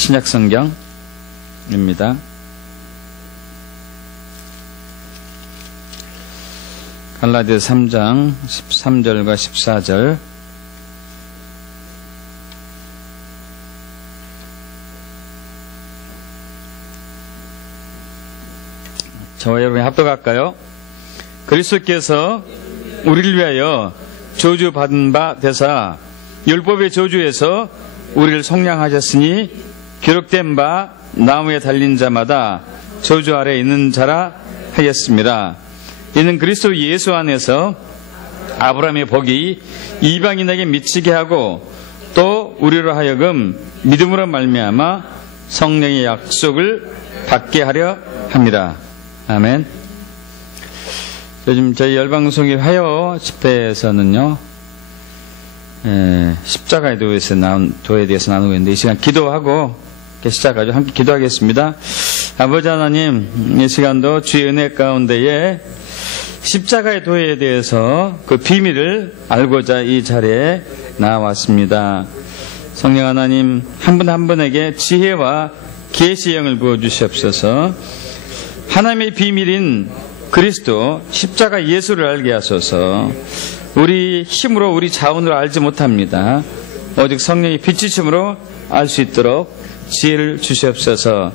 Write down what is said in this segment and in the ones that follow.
신약 성경입니다. 갈라디아서 3장 13절과 14절. 저와 여러분이 합독할까요? 그리스도께서 우리를 위하여 저주받은 바 되사 율법의 저주에서 우리를 속량하셨으니 기록된 바 나무에 달린 자마다 저주 아래 있는 자라 하였습니다. 이는 그리스도 예수 안에서 아브라함의 복이 이방인에게 미치게 하고 또 우리로 하여금 믿음으로 말미암아 성령의 약속을 받게 하려 합니다. 아멘. 요즘 저희 열방성의 화요 집회에서는요, 십자가의 도에 대해서 나누고 있는데, 이 시간 기도하고 시작하죠. 함께 기도하겠습니다. 아버지 하나님, 이 시간도 주의 은혜 가운데에 십자가의 도에 대해서 그 비밀을 알고자 이 자리에 나왔습니다. 성령 하나님, 한 분 한 분에게 지혜와 계시의 영을 부어주시옵소서. 하나님의 비밀인 그리스도 십자가 예수를 알게 하소서. 우리 힘으로 우리 자원으로 알지 못합니다. 오직 성령의 빛이심으로 알 수 있도록 지혜를 주시옵소서.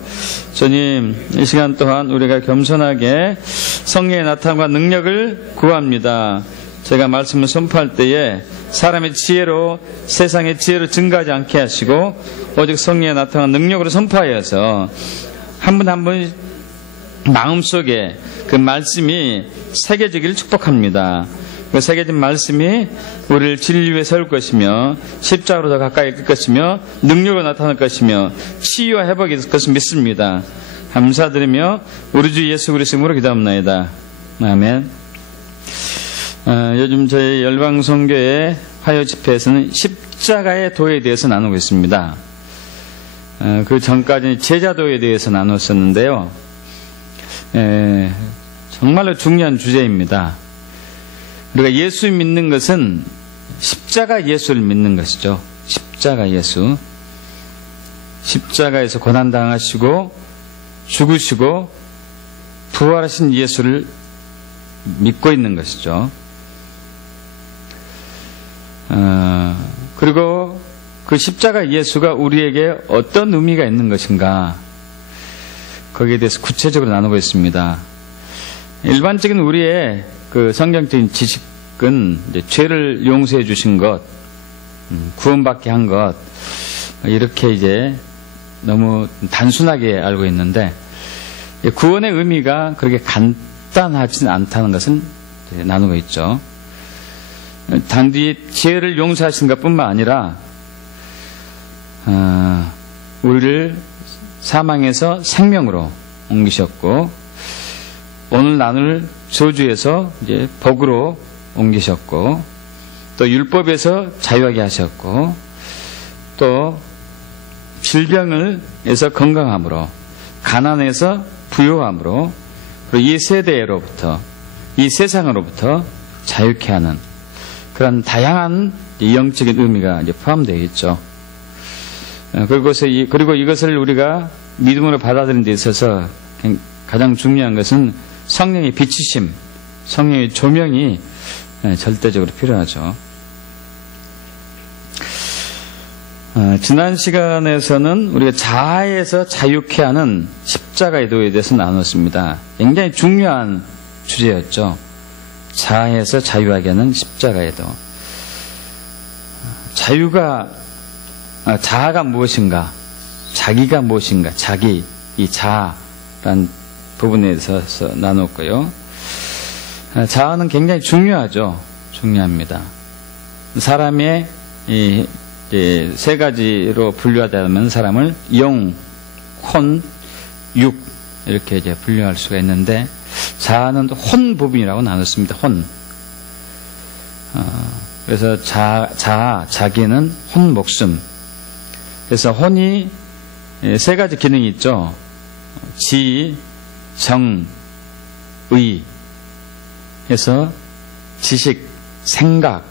주님, 이 시간 동안 우리가 겸손하게 성령의 나타남과 능력을 구합니다. 제가 말씀을 선포할 때에 사람의 지혜로 세상의 지혜로 증가하지 않게 하시고 오직 성령의 나타난 능력으로 선포하여서 한 분 한 분 마음속에 그 말씀이 새겨지기를 축복합니다. 그 새겨진 말씀이 우리를 진리에 세울 것이며 십자가로 더 가까이 갈 것이며 능력으로 나타날 것이며 치유와 회복이 될 것을 믿습니다. 감사드리며 우리 주 예수 그리스도 이름으로 기도합니다. 아멘. 요즘 저희 열방선교회 화요 집회에서는 십자가의 도에 대해서 나누고 있습니다. 그 전까지는 제자도에 대해서 나눴었는데요. 정말로 중요한 주제입니다. 우리가 예수 믿는 것은 십자가 예수를 믿는 것이죠. 십자가 예수. 십자가에서 고난당하시고 죽으시고 부활하신 예수를 믿고 있는 것이죠. 그리고 그 십자가 예수가 우리에게 어떤 의미가 있는 것인가, 거기에 대해서 구체적으로 나누고 있습니다. 일반적인 우리의 그 성경적인 지식은 이제 죄를 용서해 주신 것, 구원받게 한 것, 이렇게 이제 너무 단순하게 알고 있는데, 구원의 의미가 그렇게 간단하지는 않다는 것은 나누고 있죠. 단지 죄를 용서하신 것뿐만 아니라 우리를 사망에서 생명으로 옮기셨고, 오늘 나눌 저주에서 이제 복으로 옮기셨고, 또 율법에서 자유하게 하셨고, 또 질병에서 건강함으로, 가난에서 부요함으로, 그리고 이 세대로부터, 이 세상으로부터 자유케 하는 그런 다양한 영적인 의미가 이제 포함되어 있죠. 그리고 이것을 우리가 믿음으로 받아들이는 데 있어서 가장 중요한 것은 성령의 빛이심, 성령의 조명이 절대적으로 필요하죠. 지난 시간에서는 우리가 자아에서 자유케 하는 십자가의 도에 대해서 나눴습니다. 굉장히 중요한 주제였죠. 자아에서 자유하게 하는 십자가의 도. 자아가 무엇인가? 자기가 무엇인가? 자기, 이 자아라는 부분에 있어서 나눴고요. 자아는 굉장히 중요하죠. 중요합니다. 사람의 세 가지로 분류하자면 사람을 영, 혼, 육 이렇게 이제 분류할 수가 있는데, 자아는 혼 부분이라고 나눴습니다. 혼. 그래서 자기는 혼 목숨. 그래서 혼이 세 가지 기능이 있죠. 지, 정, 의. 그래서 지식, 생각,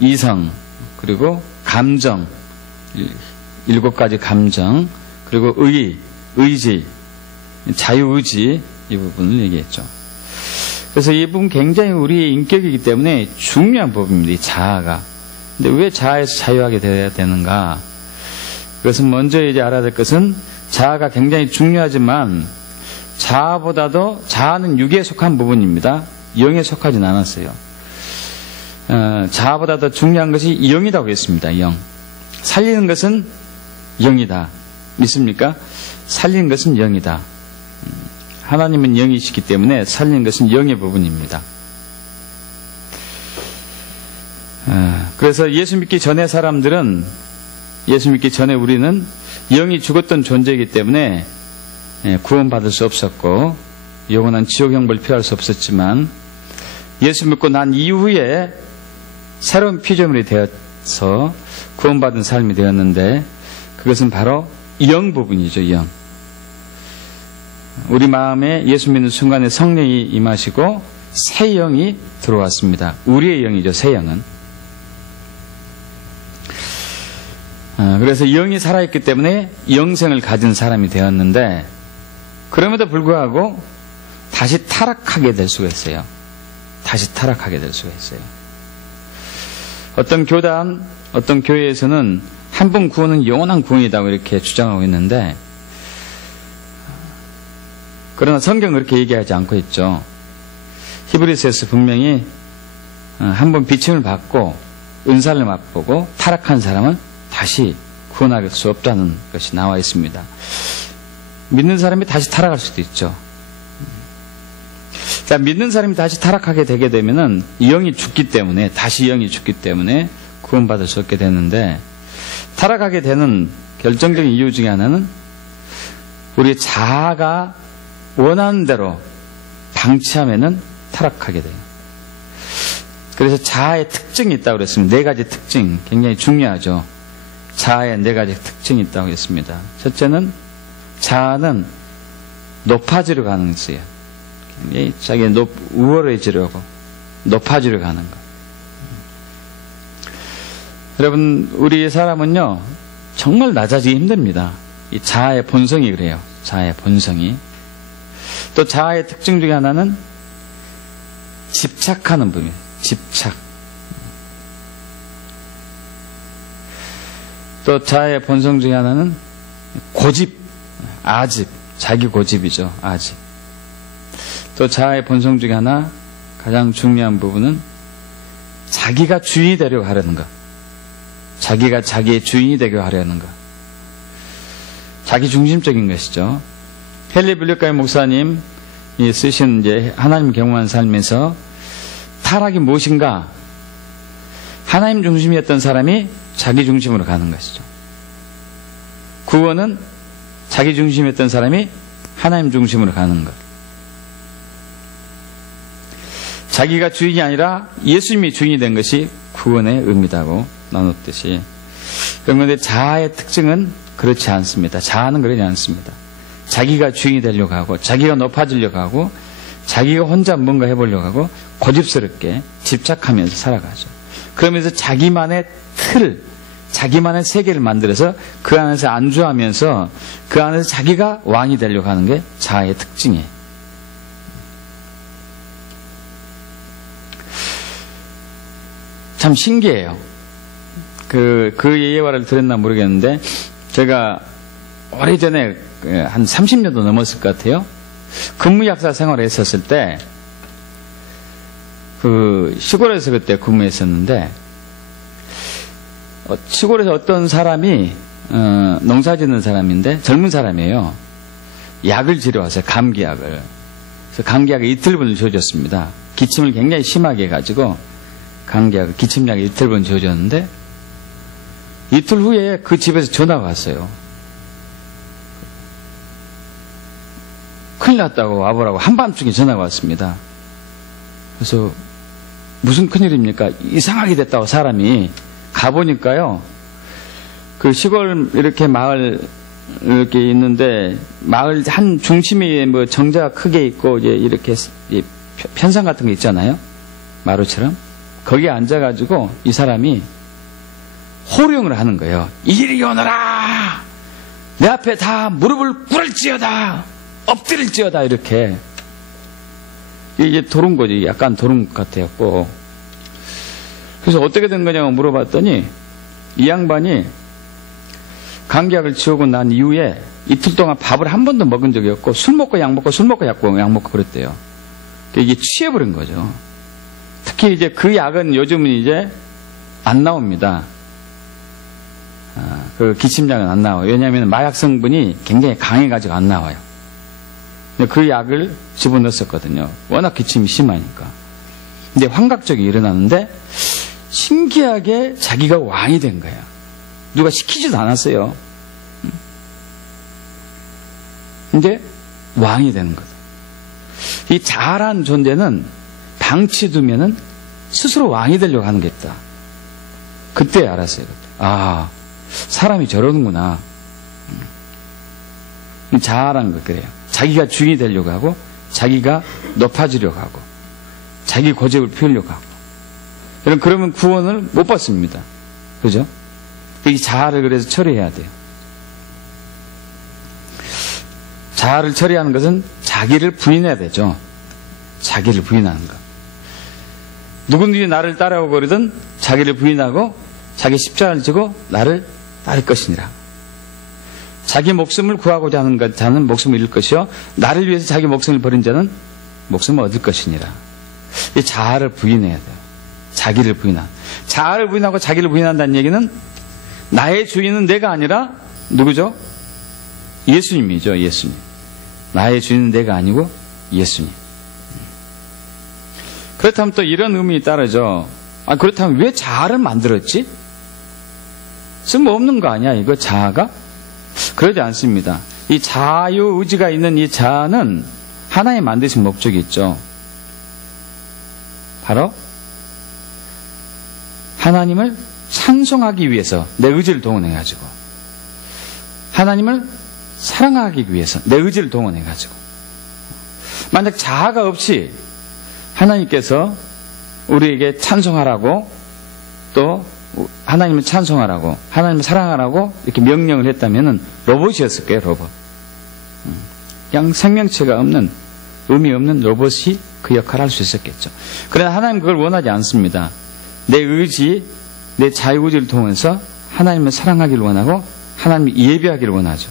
이성, 그리고 감정, 7가지 감정, 그리고 의지, 자유의지, 이 부분을 얘기했죠. 그래서 이 부분 굉장히 우리의 인격이기 때문에 중요한 부분입니다. 이 자아가. 근데 왜 자아에서 자유하게 돼야 되는가? 그것은 먼저 이제 알아야 될 것은 자아가 굉장히 중요하지만 자아는 육에 속한 부분입니다. 영에 속하진 않았어요. 자아보다 더 중요한 것이 영이라고 했습니다. 영. 살리는 것은 영이다. 믿습니까? 살리는 것은 영이다. 하나님은 영이시기 때문에 살리는 것은 영의 부분입니다. 그래서 예수 믿기 전에 우리는 영이 죽었던 존재이기 때문에 구원받을 수 없었고 영원한 지옥 형벌을 피할 수 없었지만 예수 믿고 난 이후에 새로운 피조물이 되어서 구원받은 삶이 되었는데 그것은 바로 영 부분이죠. 영. 우리 마음에 예수 믿는 순간에 성령이 임하시고 새 영이 들어왔습니다. 우리의 영이죠. 새 영은. 그래서 영이 살아있기 때문에 영생을 가진 사람이 되었는데 그럼에도 불구하고 다시 타락하게 될 수가 있어요. 어떤 교단, 어떤 교회에서는 한 번 구원은 영원한 구원이라고 이렇게 주장하고 있는데 그러나 성경은 그렇게 얘기하지 않고 있죠. 히브리서에서 분명히 한 번 비침을 받고 은사를 맛보고 타락한 사람은 다시 구원할 수 없다는 것이 나와 있습니다. 믿는 사람이 다시 타락할 수도 있죠. 자, 믿는 사람이 다시 타락하게 되게 되면은 다시 영이 죽기 때문에 구원받을 수 없게 되는데 타락하게 되는 결정적인 이유 중에 하나는 우리 자아가 원하는 대로 방치하면은 타락하게 돼요. 그래서 자아의 특징이 있다고 그랬습니다. 4가지 특징 굉장히 중요하죠. 자아의 4가지 특징이 있다고 했습니다. 첫째는 자아는 높아지려고 하는 것이에요. 자기가 우월해지려고 높아지려고 하는 것. 여러분, 우리 사람은요 정말 낮아지기 힘듭니다. 이 자아의 본성이 그래요. 자아의 본성이. 또 자아의 특징 중에 하나는 집착하는 부분이에요. 집착. 또 자아의 본성 중에 하나는 고집, 아집, 자기 고집이죠. 아집. 또 자아의 본성 중에 하나 가장 중요한 부분은 자기가 주인이 되려고 하려는 것. 자기가 자기의 주인이 되게 하려는 것. 자기 중심적인 것이죠. 헨리 블랙카이 목사님 쓰신 이제 하나님 경험한 삶에서 타락이 무엇인가? 하나님 중심이었던 사람이 자기 중심으로 가는 것이죠. 구원은 자기 중심이었던 사람이 하나님 중심으로 가는 것. 자기가 주인이 아니라 예수님이 주인이 된 것이 구원의 의미다고 나눴듯이. 그런데 자아의 특징은 그렇지 않습니다. 자아는 그러지 않습니다. 자기가 주인이 되려고 하고 자기가 높아지려고 하고 자기가 혼자 뭔가 해보려고 하고 고집스럽게 집착하면서 살아가죠. 그러면서 자기만의 틀, 자기만의 세계를 만들어서 그 안에서 안주하면서 그 안에서 자기가 왕이 되려고 하는 게 자아의 특징이에요. 참 신기해요. 그 예화를 들었나 모르겠는데 제가 오래전에 한 30년도 넘었을 것 같아요. 근무약사 생활을 했었을 때 그 시골에서 그때 근무했었는데 시골에서 어떤 사람이 농사 짓는 사람인데 젊은 사람이에요. 약을 지러 왔어요. 감기약을. 그래서 감기약을 이틀분을 줘줬습니다. 기침을 굉장히 심하게 해가지고 감기약, 기침약을 이틀분 줘줬는데 이틀 후에 그 집에서 전화가 왔어요. 큰일 났다고 와보라고 한밤중에 전화가 왔습니다. 그래서 무슨 큰일입니까? 이상하게 됐다고 사람이 가보니까요. 그 시골 이렇게 마을 이렇게 있는데 마을 한 중심에 뭐 정자가 크게 있고 이제 이렇게 편상 같은 게 있잖아요. 마루처럼. 거기에 앉아가지고 이 사람이 호령을 하는 거예요. 이리 오너라! 내 앞에 다 무릎을 꿇을지어다! 엎드릴지어다! 이렇게. 이게 도른 거지. 약간 도른 것 같았고. 그래서 어떻게 된 거냐고 물어봤더니 이 양반이 감기약을 지우고 난 이후에 이틀 동안 밥을 한 번도 먹은 적이 없고 술 먹고 약 먹고 술 먹고 약 먹고 그랬대요. 이게 취해버린 거죠. 특히 이제 그 약은 요즘은 이제 안 나옵니다. 그 기침약은 안 나와요. 왜냐하면 마약 성분이 굉장히 강해가지고 안 나와요. 그 약을 집어넣었거든요. 워낙 기침이 심하니까. 근데 환각적이 일어나는데 신기하게 자기가 왕이 된 거야. 누가 시키지도 않았어요. 근데 왕이 되는 거다. 이 자아란 존재는 방치두면은 스스로 왕이 되려고 하는 게 있다. 그때 알았어요. 아, 사람이 저러는구나. 자아라는 거 그래요. 자기가 주인이 되려고 하고, 자기가 높아지려고 하고, 자기 고집을 피우려고 하고. 그러면 구원을 못 받습니다. 그죠? 이 자아를 그래서 처리해야 돼요. 자아를 처리하는 것은 자기를 부인해야 되죠. 자기를 부인하는 것. 누구든지 나를 따라오고 그러든 자기를 부인하고 자기 십자가를 지고 나를 따를 것이니라. 자기 목숨을 구하고자 하는 자는 목숨을 잃을 것이요 나를 위해서 자기 목숨을 버린 자는 목숨을 얻을 것이니라. 이 자아를 부인해야 돼요. 자기를 부인한. 자아를 부인하고 자기를 부인한다는 얘기는 나의 주인은 내가 아니라 누구죠? 예수님이죠. 예수님. 나의 주인은 내가 아니고 예수님. 그렇다면 또 이런 의문이 따르죠. 아, 그렇다면 왜 자아를 만들었지? 쓸모없는 거 아니야 이거 자아가? 그러지 않습니다. 이 자유의지가 있는 이 자아는 하나님 만드신 목적이 있죠. 바로 하나님을 찬송하기 위해서 내 의지를 동원해가지고 하나님을 사랑하기 위해서 내 의지를 동원해가지고 만약 자아가 없이 하나님께서 우리에게 찬송하라고 또 하나님을 찬송하라고 하나님을 사랑하라고 이렇게 명령을 했다면 로봇이었을 거예요. 로봇. 그냥 생명체가 없는 의미 없는 로봇이 그 역할을 할 수 있었겠죠. 그러나 하나님은 그걸 원하지 않습니다. 내 의지 내 자유의지를 통해서 하나님을 사랑하기를 원하고 하나님을 예배하기를 원하죠.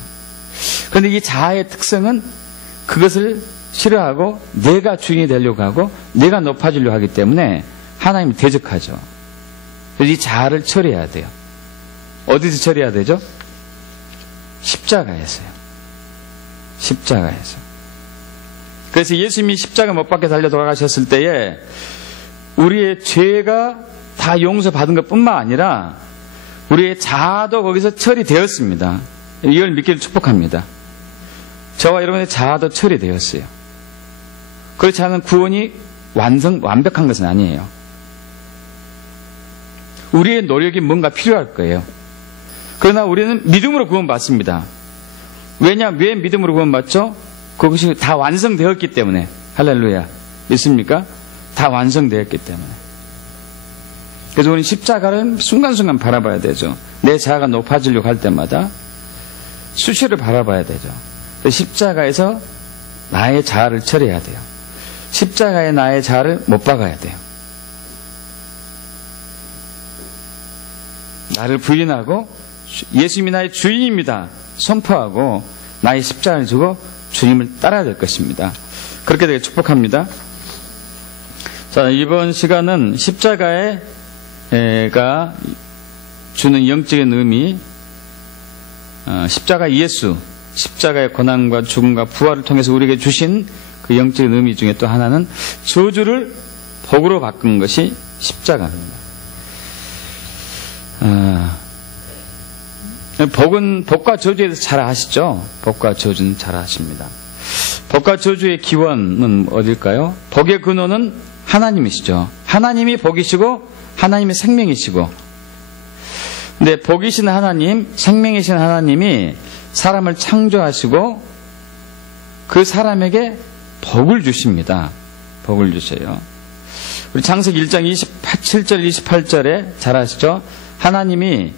그런데 이 자아의 특성은 그것을 싫어하고 내가 주인이 되려고 하고 내가 높아지려고 하기 때문에 하나님을 대적하죠. 그래서 이 자아를 처리해야 돼요. 어디서 처리해야 되죠? 십자가에서요. 십자가에서. 그래서 예수님이 십자가 못 박혀 달려 돌아가셨을 때에 우리의 죄가 다 용서받은 것뿐만 아니라 우리의 자아도 거기서 처리되었습니다. 이걸 믿기를 축복합니다. 저와 여러분의 자아도 처리되었어요. 그렇지 않은 구원이 완벽한 것은 아니에요. 우리의 노력이 뭔가 필요할 거예요. 그러나 우리는 믿음으로 구원받습니다. 왜 믿음으로 구원받죠? 그것이 다 완성되었기 때문에. 할렐루야. 믿습니까? 다 완성되었기 때문에. 그래서 우리는 십자가를 순간순간 바라봐야 되죠. 내 자아가 높아지려고 할 때마다 수시로 바라봐야 되죠. 십자가에서 나의 자아를 처리해야 돼요. 십자가에 나의 자아를 못 박아야 돼요. 나를 부인하고 예수님이 나의 주인입니다 선포하고 나의 십자가를 주고 주님을 따라야 될 것입니다. 그렇게 되게 축복합니다. 자, 이번 시간은 십자가가 주는 영적인 의미, 십자가 예수, 십자가의 고난과 죽음과 부활을 통해서 우리에게 주신 그 영적인 의미 중에 또 하나는 저주를 복으로 바꾼 것이 십자가입니다. 복과 저주에 대해서 잘 아시죠? 복과 저주는 잘 아십니다. 복과 저주의 기원은 어딜까요? 복의 근원은 하나님이시죠. 하나님이 복이시고 하나님이 생명이시고, 근데 복이신 하나님, 생명이신 하나님이 사람을 창조하시고 그 사람에게 복을 주십니다. 복을 주셔요. 우리 창세기 1장 27절 28절에 잘 아시죠? 하나님이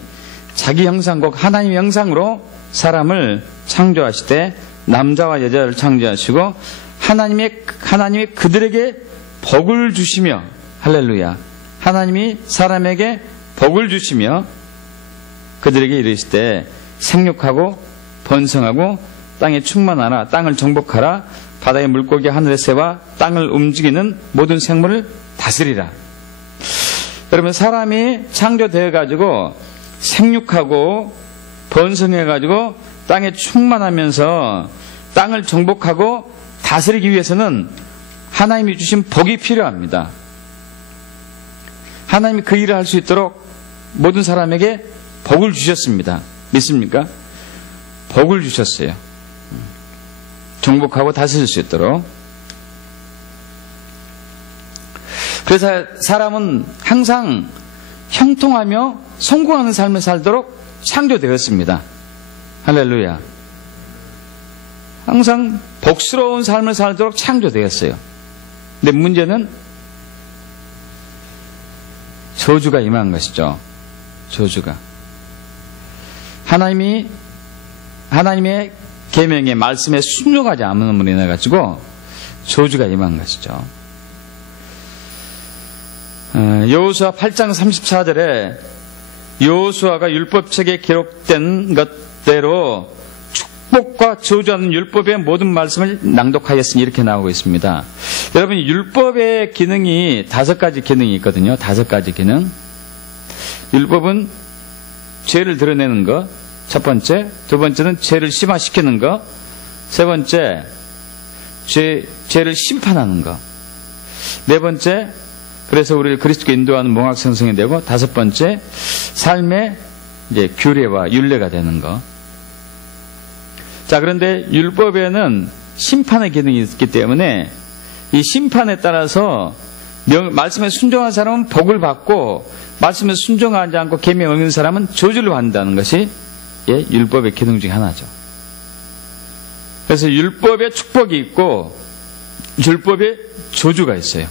자기 형상곡 하나님의 형상으로 사람을 창조하시되 남자와 여자를 창조하시고 하나님이 그들에게 복을 주시며 할렐루야. 하나님이 사람에게 복을 주시며 그들에게 이르시되 생육하고 번성하고 땅에 충만하라. 땅을 정복하라. 바다의 물고기 하늘의 새와 땅을 움직이는 모든 생물을 다스리라. 여러분, 사람이 창조되어 가지고 생육하고 번성해 가지고 땅에 충만하면서 땅을 정복하고 다스리기 위해서는 하나님이 주신 복이 필요합니다. 하나님이 그 일을 할 수 있도록 모든 사람에게 복을 주셨습니다. 믿습니까? 복을 주셨어요. 정복하고 다스릴 수 있도록. 그래서 사람은 항상 형통하며 성공하는 삶을 살도록 창조되었습니다. 할렐루야. 항상 복스러운 삶을 살도록 창조되었어요. 근데 문제는 저주가 임한 것이죠. 저주가. 하나님의 계명의 말씀에 순종하지 않음으로 인해 가지고 저주가 임한 것이죠. 여호수아 8장 34절에 여호수아가 율법책에 기록된 것대로 축복과 저주하는 율법의 모든 말씀을 낭독하였으니 이렇게 나오고 있습니다. 여러분, 율법의 기능이 5가지 기능이 있거든요. 5가지 기능. 율법은 죄를 드러내는 것, 첫 번째. 두 번째는 죄를 심화시키는 것. 세 번째, 죄를 심판하는 것. 네 번째, 그래서 우리를 그리스도께 인도하는 몽학성성이 되고, 5번째, 삶의 이제 규례와 율례가 되는 것. 자, 그런데 율법에는 심판의 기능이 있기 때문에 이 심판에 따라서 말씀에 순종한 사람은 복을 받고 말씀에 순종하지 않고 계명 어기는 사람은 저주를 받는다는 것이 율법의 기능 중에 하나죠. 그래서 율법의 축복이 있고 율법의 저주가 있어요.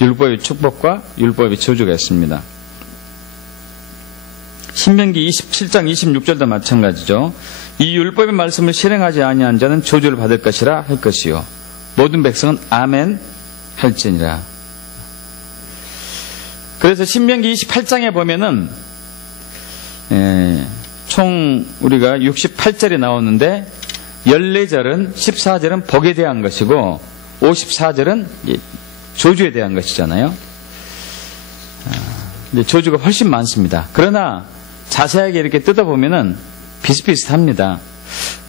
율법의 축복과 율법의 저주가 있습니다. 신명기 27장 26절도 마찬가지죠. 이 율법의 말씀을 실행하지 아니한 자는 저주를 받을 것이라 할 것이요 모든 백성은 아멘 할지니라. 그래서 신명기 28장에 보면은 총 우리가 68절이 나오는데 14절은 14절은 복에 대한 것이고 54절은 저주에 대한 것이잖아요. 저주가 훨씬 많습니다. 그러나 자세하게 이렇게 뜯어보면은 비슷비슷합니다.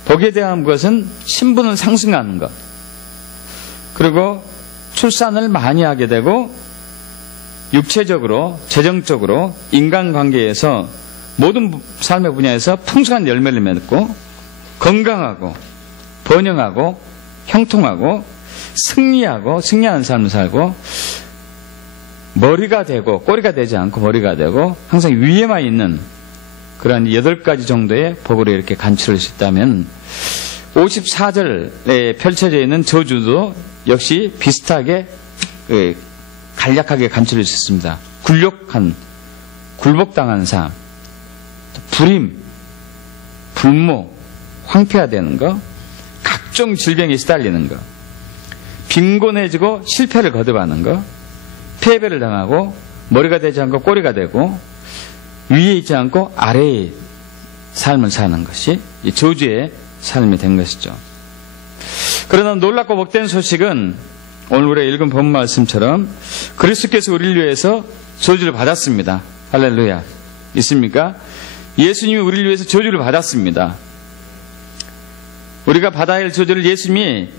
복에 대한 것은 신분을 상승하는 것, 그리고 출산을 많이 하게 되고 육체적으로, 재정적으로, 인간관계에서 모든 삶의 분야에서 풍성한 열매를 맺고 건강하고 번영하고 형통하고 승리하는 삶을 살고 머리가 되고 꼬리가 되지 않고 머리가 되고 항상 위에만 있는 그러한 8가지 정도의 복으로 이렇게 간추릴 수 있다면 54절에 펼쳐져 있는 저주도 역시 비슷하게 간략하게 간추릴 수 있습니다. 굴복당한 삶, 불임, 불모, 황폐화되는 것, 각종 질병에 시달리는 것, 빈곤해지고 실패를 거듭하는 것, 패배를 당하고 머리가 되지 않고 꼬리가 되고 위에 있지 않고 아래의 삶을 사는 것이 이 저주의 삶이 된 것이죠. 그러나 놀랍고 복된 소식은 오늘 우리가 읽은 본 말씀처럼 그리스도께서 우리를 위해서 저주를 받았습니다. 할렐루야. 있습니까? 예수님이 우리를 위해서 저주를 받았습니다. 우리가 받아야 할 저주를 예수님이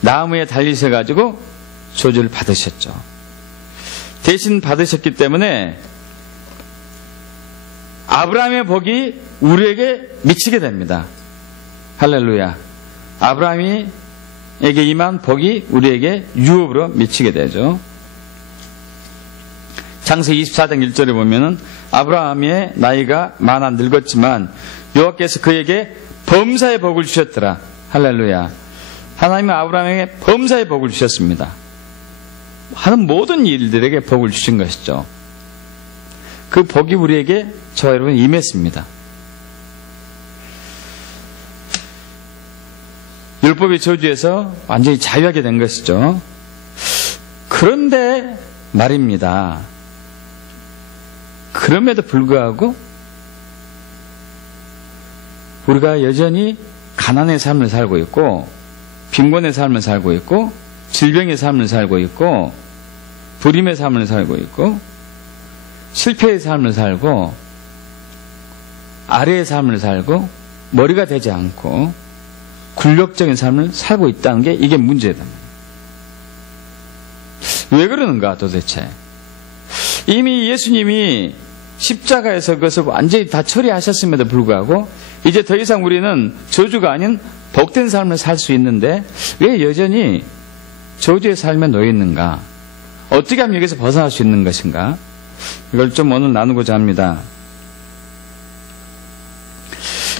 나무에 달리셔가지고 저주를 받으셨죠. 대신 받으셨기 때문에 아브라함의 복이 우리에게 미치게 됩니다. 할렐루야. 아브라함에게 임한 복이 우리에게 유업으로 미치게 되죠. 창세기 24장 1절에 보면은 아브라함의 나이가 많아 늙었지만 여호와께서 그에게 범사의 복을 주셨더라. 할렐루야. 하나님은 아브라함에게 범사의 복을 주셨습니다. 하는 모든 일들에게 복을 주신 것이죠. 그 복이 우리에게 저와 여러분 임했습니다. 율법의 저주에서 완전히 자유하게 된 것이죠. 그런데 말입니다. 그럼에도 불구하고 우리가 여전히 가난의 삶을 살고 있고, 빈곤의 삶을 살고 있고, 질병의 삶을 살고 있고, 불임의 삶을 살고 있고, 실패의 삶을 살고, 아래의 삶을 살고, 머리가 되지 않고 굴욕적인 삶을 살고 있다는 게 이게 문제다. 왜 그러는가 도대체? 이미 예수님이 십자가에서 그것을 완전히 다 처리하셨음에도 불구하고 이제 더 이상 우리는 저주가 아닌 복된 삶을 살 수 있는데 왜 여전히 저주의 삶에 놓여 있는가? 어떻게 하면 여기서 벗어날 수 있는 것인가? 이걸 좀 오늘 나누고자 합니다.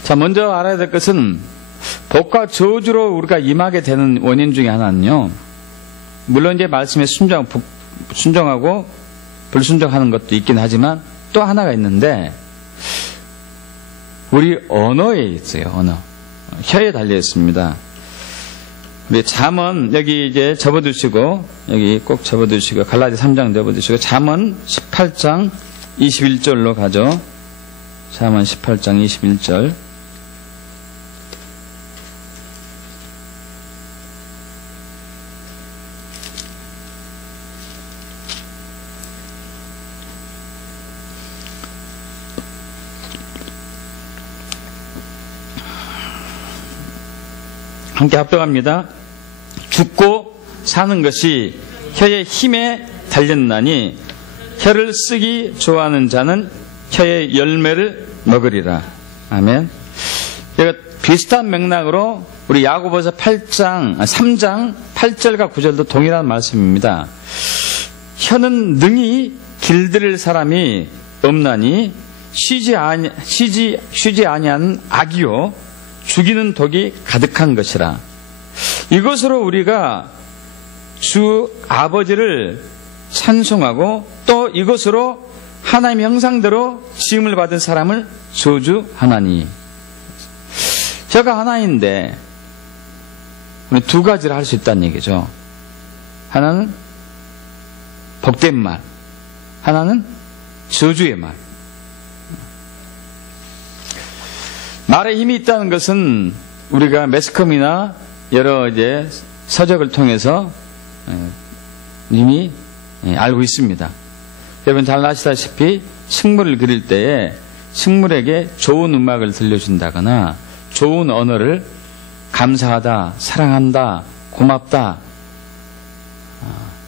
자, 먼저 알아야 될 것은 복과 저주로 우리가 임하게 되는 원인 중에 하나는요, 물론 이제 말씀에 순종하고 불순종하는 것도 있긴 하지만 또 하나가 있는데 우리 언어에 있어요. 언어. 혀에 달려 있습니다. 우리 잠언 여기 이제 접어두시고, 여기 꼭 접어두시고, 갈라디 3장 접어두시고, 잠언 18장 21절로 가죠. 잠언 18장 21절. 함께 합독합니다. 죽고 사는 것이 혀의 힘에 달렸나니 혀를 쓰기 좋아하는 자는 혀의 열매를 먹으리라. 아멘. 제가 비슷한 맥락으로 우리 야고보서 3장 8절과 9절도 동일한 말씀입니다. 혀는 능히 길들일 사람이 없나니 쉬지 아니하는 악이요 죽이는 독이 가득한 것이라. 이것으로 우리가 주 아버지를 찬송하고 또 이것으로 하나님의 형상대로 지음을 받은 사람을 저주하나니. 혀가 하나인데 우리 두 가지를 할 수 있다는 얘기죠. 하나는 복된 말, 하나는 저주의 말. 말에 힘이 있다는 것은 우리가 매스컴이나 여러 이제 서적을 통해서 이미 알고 있습니다. 여러분 잘 아시다시피 식물을 그릴 때에 식물에게 좋은 음악을 들려준다거나 좋은 언어를 감사하다, 사랑한다, 고맙다,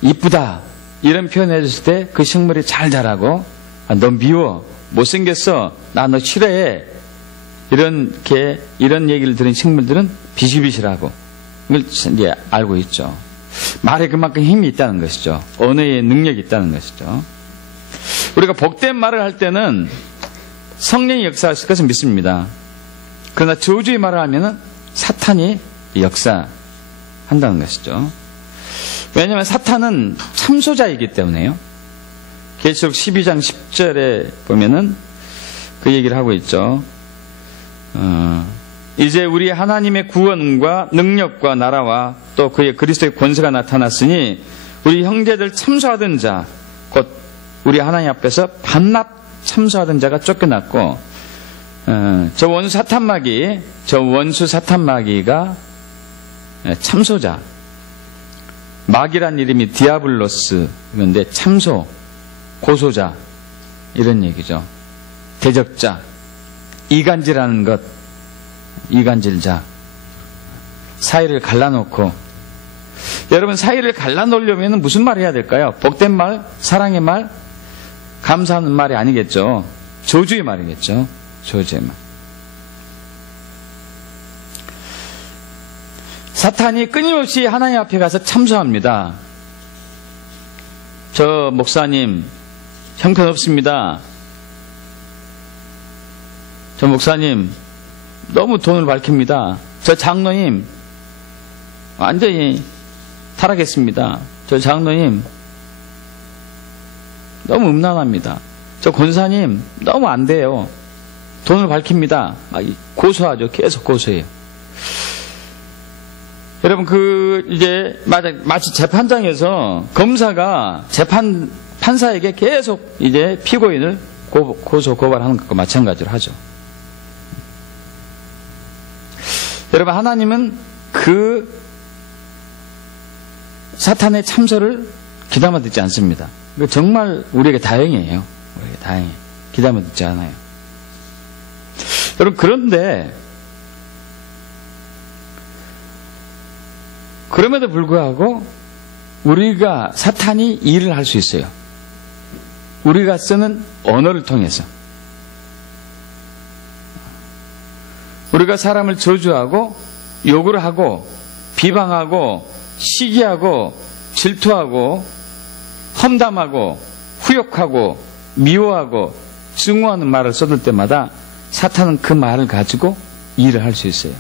이쁘다 이런 표현을 해줬을 때 그 식물이 잘 자라고, 너 미워, 못생겼어, 나 너 싫어해, 이런 얘기를 들은 식물들은 비실비실하고 이걸 이제 알고 있죠. 말에 그만큼 힘이 있다는 것이죠. 언어의 능력이 있다는 것이죠. 우리가 복된 말을 할 때는 성령이 역사하실 것을 믿습니다. 그러나 저주의 말을 하면은 사탄이 역사한다는 것이죠. 왜냐하면 사탄은 참소자이기 때문에요. 계시록 12장 10절에 보면은 그 얘기를 하고 있죠. 이제 우리 하나님의 구원과 능력과 나라와 또 그의 그리스도의 권세가 나타났으니 우리 형제들 참소하던 자, 곧 우리 하나님 앞에서 반납 참소하던 자가 쫓겨났고, 저 원수 사탄마귀가 참소자, 마귀란 이름이 디아블로스, 그런데 참소, 고소자 이런 얘기죠. 대적자, 이간질하는 것, 이간질자, 사이를 갈라놓고. 여러분, 사이를 갈라놓으려면 무슨 말 해야 될까요? 복된 말, 사랑의 말, 감사하는 말이 아니겠죠. 저주의 말이겠죠. 저주의 말. 사탄이 끊임없이 하나님 앞에 가서 참소합니다. 저 목사님 형편없습니다. 저 목사님 너무 돈을 밝힙니다. 저 장로님 완전히 타락했습니다. 저 장로님 너무 음란합니다. 저 권사님 너무 안 돼요. 돈을 밝힙니다. 고소하죠. 계속 고소해요. 여러분, 이제, 마치 재판장에서 검사가 판사에게 계속 이제 피고인을 고소, 고발하는 것과 마찬가지로 하죠. 여러분, 하나님은 그 사탄의 참소를 귀담아 듣지 않습니다. 정말 우리에게 다행이에요. 우리에게 다행이에요. 귀담아 듣지 않아요. 여러분, 그런데 그럼에도 불구하고 우리가 사탄이 일을 할 수 있어요. 우리가 쓰는 언어를 통해서. 우리가 사람을 저주하고 욕을 하고 비방하고 시기하고 질투하고 험담하고 후욕하고 미워하고 증오하는 말을 써들 때마다 사탄은 그 말을 가지고 일을 할 수 있어요.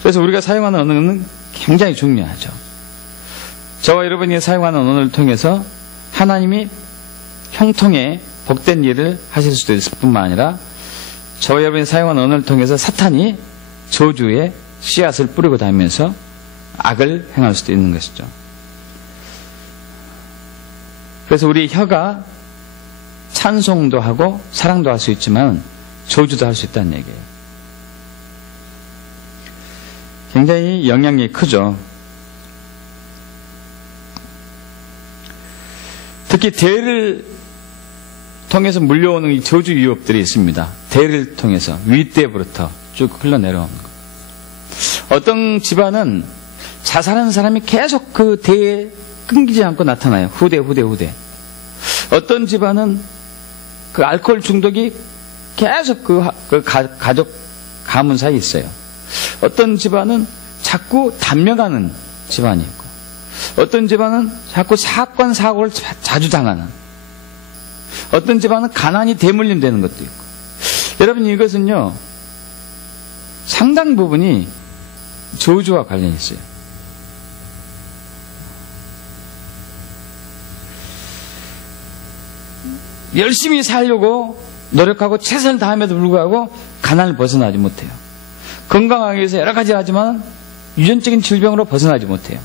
그래서 우리가 사용하는 언어는 굉장히 중요하죠. 저와 여러분이 사용하는 언어를 통해서 하나님이 형통에 복된 일을 하실 수도 있을 뿐만 아니라 저와 여러분이 사용하는 언어를 통해서 사탄이 저주의 씨앗을 뿌리고 다니면서 악을 행할 수도 있는 것이죠. 그래서 우리 혀가 찬송도 하고 사랑도 할 수 있지만 저주도 할 수 있다는 얘기예요. 굉장히 영향력이 크죠. 특히 대를 통해서 물려오는 이 저주 유업들이 있습니다. 대를 통해서 윗대부터 쭉 흘러내려오는 것. 어떤 집안은 자살하는 사람이 계속 그 대에 끊기지 않고 나타나요. 후대. 어떤 집안은 그 알코올 중독이 계속 그 가족 가문 사이에 있어요. 어떤 집안은 자꾸 단명하는 집안이 있고, 어떤 집안은 자꾸 사건 사고를 자주 당하는, 어떤 집안은 가난이 대물림되는 것도 있고. 여러분, 이것은요 상당 부분이 저주와 관련이 있어요. 열심히 살려고 노력하고 최선을 다함에도 불구하고 가난을 벗어나지 못해요. 건강하기 위해서 여러 가지 하지만 유전적인 질병으로 벗어나지 못해요.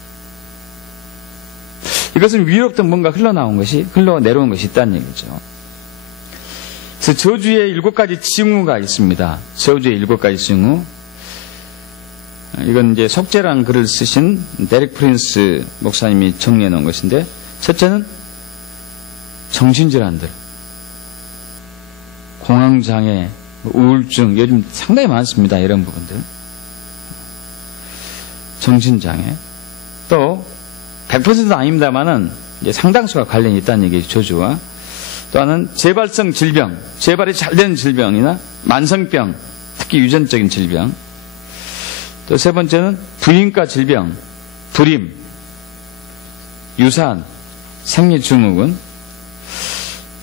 이것은 위로부터 뭔가 흘러내려온 것이 있다는 얘기죠. 그래서 저주의 7가지 징후가 있습니다. 저주의 7가지 징후. 이건 이제 속죄라는 글을 쓰신 데릭 프린스 목사님이 정리해 놓은 것인데, 첫째는 정신질환들, 공황장애, 우울증, 요즘 상당히 많습니다. 이런 부분들. 정신장애. 또 100%는 아닙니다만은 이제 상당수가 관련이 있다는 얘기죠. 저주와. 또 하나는 재발성 질병, 재발이 잘 되는 질병이나 만성병, 특히 유전적인 질병. 또 세 번째는 부인과 질병, 불임, 유산, 생리증후군.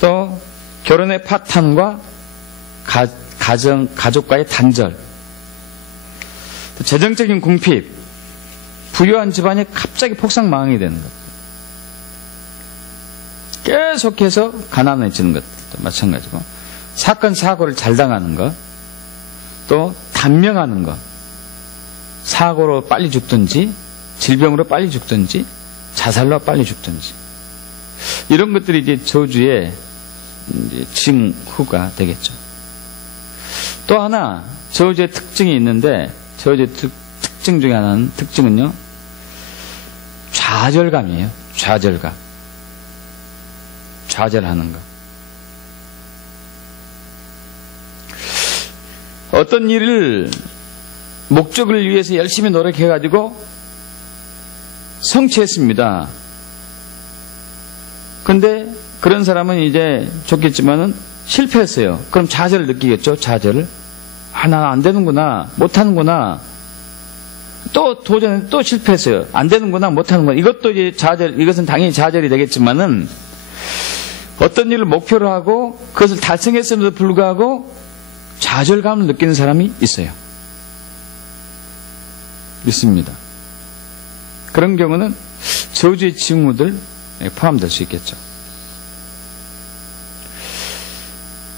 또 결혼의 파탄과 가족과의 단절, 또 재정적인 궁핍, 부유한 집안이 갑자기 폭삭망하게 되는 것, 계속해서 가난해지는 것도 마찬가지고, 사건 사고를 잘 당하는 것, 또 단명하는 것, 사고로 빨리 죽든지 질병으로 빨리 죽든지 자살로 빨리 죽든지, 이런 것들이 이제 저주의 징후가 되겠죠. 또 하나 저주의 특징이 있는데, 저주의 특징 중에 하나는, 특징은요 좌절감이에요. 좌절감. 좌절하는 것. 어떤 일을 목적을 위해서 열심히 노력해가지고 성취했습니다. 근데 그런 사람은 이제 좋겠지만은 실패했어요. 그럼 좌절을 느끼겠죠. 좌절을. 난 안 되는구나, 못하는구나. 또 도전, 또 실패했어요. 안 되는구나, 못하는구나. 이것도 이제 좌절, 이것은 당연히 좌절이 되겠지만은, 어떤 일을 목표로 하고 그것을 달성했음에도 불구하고 좌절감을 느끼는 사람이 있어요. 있습니다. 그런 경우는 저주의 징후들 포함될 수 있겠죠.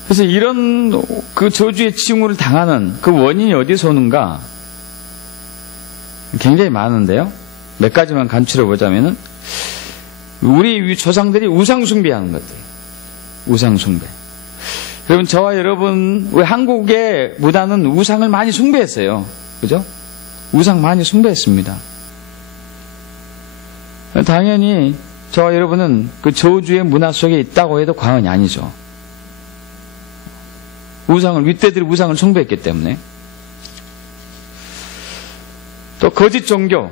그래서 이런 그 저주의 징후를 당하는 그 원인이 어디서 오는가? 굉장히 많은데요. 몇 가지만 간추려 보자면은 우리 조상들이 우상숭배하는 것들. 우상숭배. 여러분, 저와 여러분, 왜 한국의 문화는 우상을 많이 숭배했어요. 그죠? 우상 많이 숭배했습니다. 당연히 저와 여러분은 그 저주의 문화 속에 있다고 해도 과언이 아니죠. 윗대들이 우상을 숭배했기 때문에. 또 거짓 종교,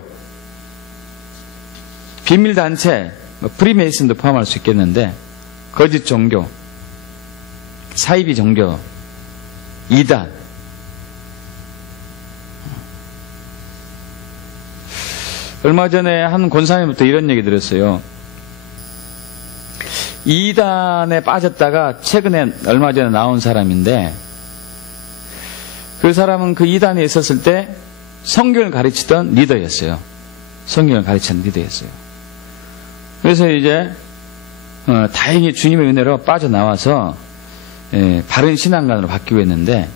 비밀단체, 프리메이슨도 포함할 수 있겠는데, 거짓 종교, 사이비 종교, 이단. 얼마 전에 한 권사님부터 이런 얘기 들었어요. 이단에 빠졌다가 최근에 얼마 전에 나온 사람인데, 그 사람은 그 이단에 있었을 때 성경을 가르치던 리더였어요. 성경을 가르치는 리더였어요. 그래서 이제 다행히 주님의 은혜로 빠져나와서 바른 신앙관으로 바뀌고 있는데,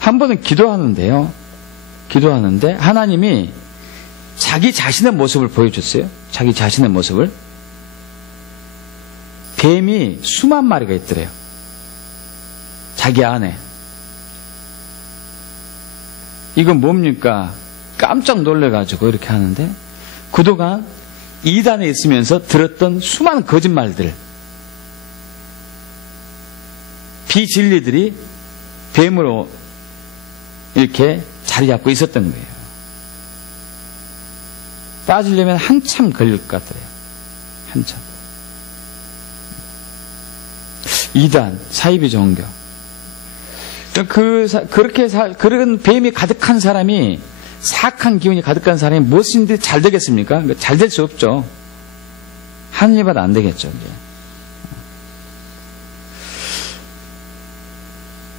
한 번은 기도하는데요. 기도하는데 하나님이 자기 자신의 모습을 보여줬어요. 자기 자신의 모습을. 뱀이 수만 마리가 있더래요. 자기 안에. 이건 뭡니까? 깜짝 놀래가지고 이렇게 하는데, 그동안 이단에 있으면서 들었던 수많은 거짓말들, 비진리들이 뱀으로 이렇게 자리 잡고 있었던 거예요. 빠지려면 한참 걸릴 것 같더래요. 한참. 이단, 사이비 종교. 그런 뱀이 가득한 사람이, 사악한 기운이 가득한 사람이 무엇인지 잘 되겠습니까? 잘 될 수 없죠. 하느님보다 안 되겠죠, 이제.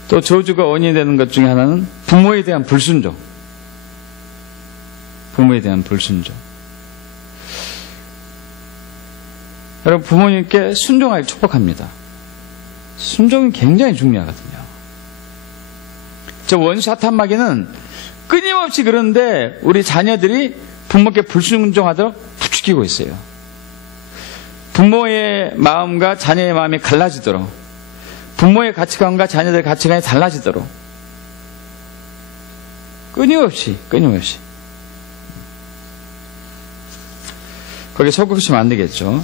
또 저주가 원인이 되는 것 중에 하나는 부모에 대한 불순종. 부모에 대한 불순종. 여러분, 부모님께 순종하기 축복합니다. 순종이 굉장히 중요하거든요. 저 원수 사탄마귀는 끊임없이 그런데 우리 자녀들이 부모께 불순종하도록 부추기고 있어요. 부모의 마음과 자녀의 마음이 갈라지도록, 부모의 가치관과 자녀들의 가치관이 달라지도록 끊임없이 거기에 속으시면 안 되겠죠.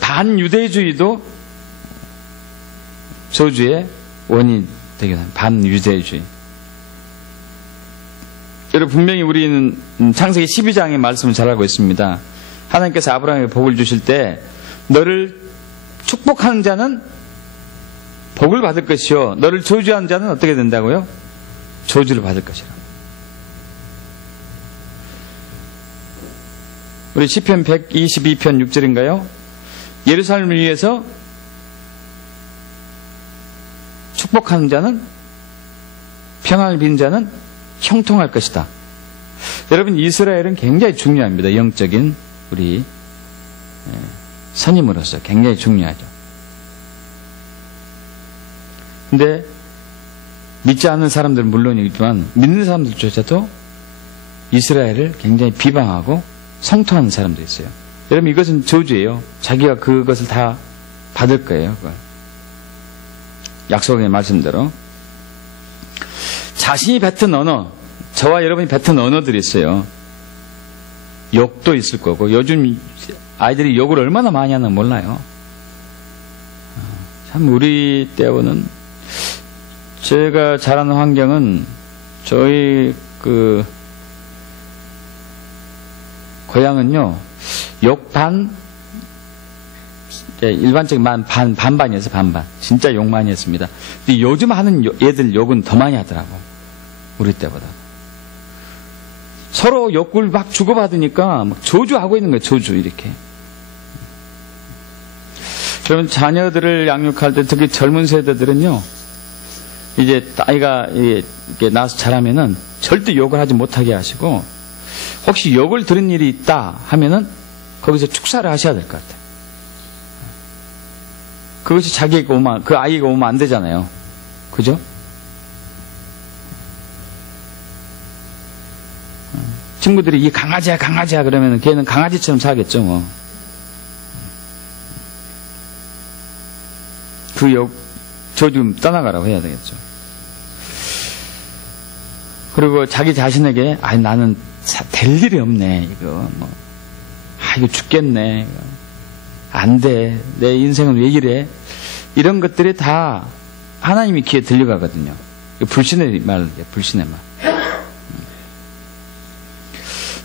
반유대주의도 저주의 원인이 되게 됩니다. 반유대주의. 여러분, 분명히 우리는 창세기 12장의 말씀을 잘 알고 있습니다. 하나님께서 아브라함에게 복을 주실 때 너를 축복하는 자는 복을 받을 것이요, 너를 저주하는 자는 어떻게 된다고요? 저주를 받을 것이라. 우리 시편 122편 6절인가요? 예루살렘을 위해서 축복하는 자는, 평안을 빈 자는 형통할 것이다. 여러분, 이스라엘은 굉장히 중요합니다. 영적인 우리 선임으로서 굉장히 중요하죠. 근데 믿지 않는 사람들은 물론이지만 믿는 사람들조차도 이스라엘을 굉장히 비방하고 성토하는 사람도 있어요. 여러분, 이것은 저주예요. 자기가 그것을 다 받을 거예요. 그걸. 약속의 말씀대로. 자신이 뱉은 언어, 저와 여러분이 뱉은 언어들이 있어요. 욕도 있을 거고, 요즘 아이들이 욕을 얼마나 많이 하나 몰라요. 참 우리 때와는, 제가 자라는 환경은 저희 고향은요, 욕 일반적인 반반이어서 반반. 진짜 욕 많이 했습니다. 근데 요즘 하는 애들 욕은 더 많이 하더라고. 우리 때보다. 서로 욕을 막 주고받으니까 막 저주하고 있는 거예요. 저주, 이렇게. 그러면 자녀들을 양육할 때, 특히 젊은 세대들은요, 이제 아이가 이렇게 나와서 자라면은 절대 욕을 하지 못하게 하시고, 혹시 욕을 들은 일이 있다 하면은 거기서 축사를 하셔야 될 것 같아요. 그것이 자기에게 오면, 그 아이가 오면 안 되잖아요. 그죠? 친구들이 이 강아지야, 강아지야 그러면은 걔는 강아지처럼 살겠죠, 뭐. 그 욕, 저 좀 떠나가라고 해야 되겠죠. 그리고 자기 자신에게, 나는 될 일이 없네, 이거, 뭐. 이거 죽겠네. 이거. 안 돼. 내 인생은 왜 이래? 이런 것들이 다 하나님이 귀에 들려가거든요. 불신의 말이에요, 불신의 말.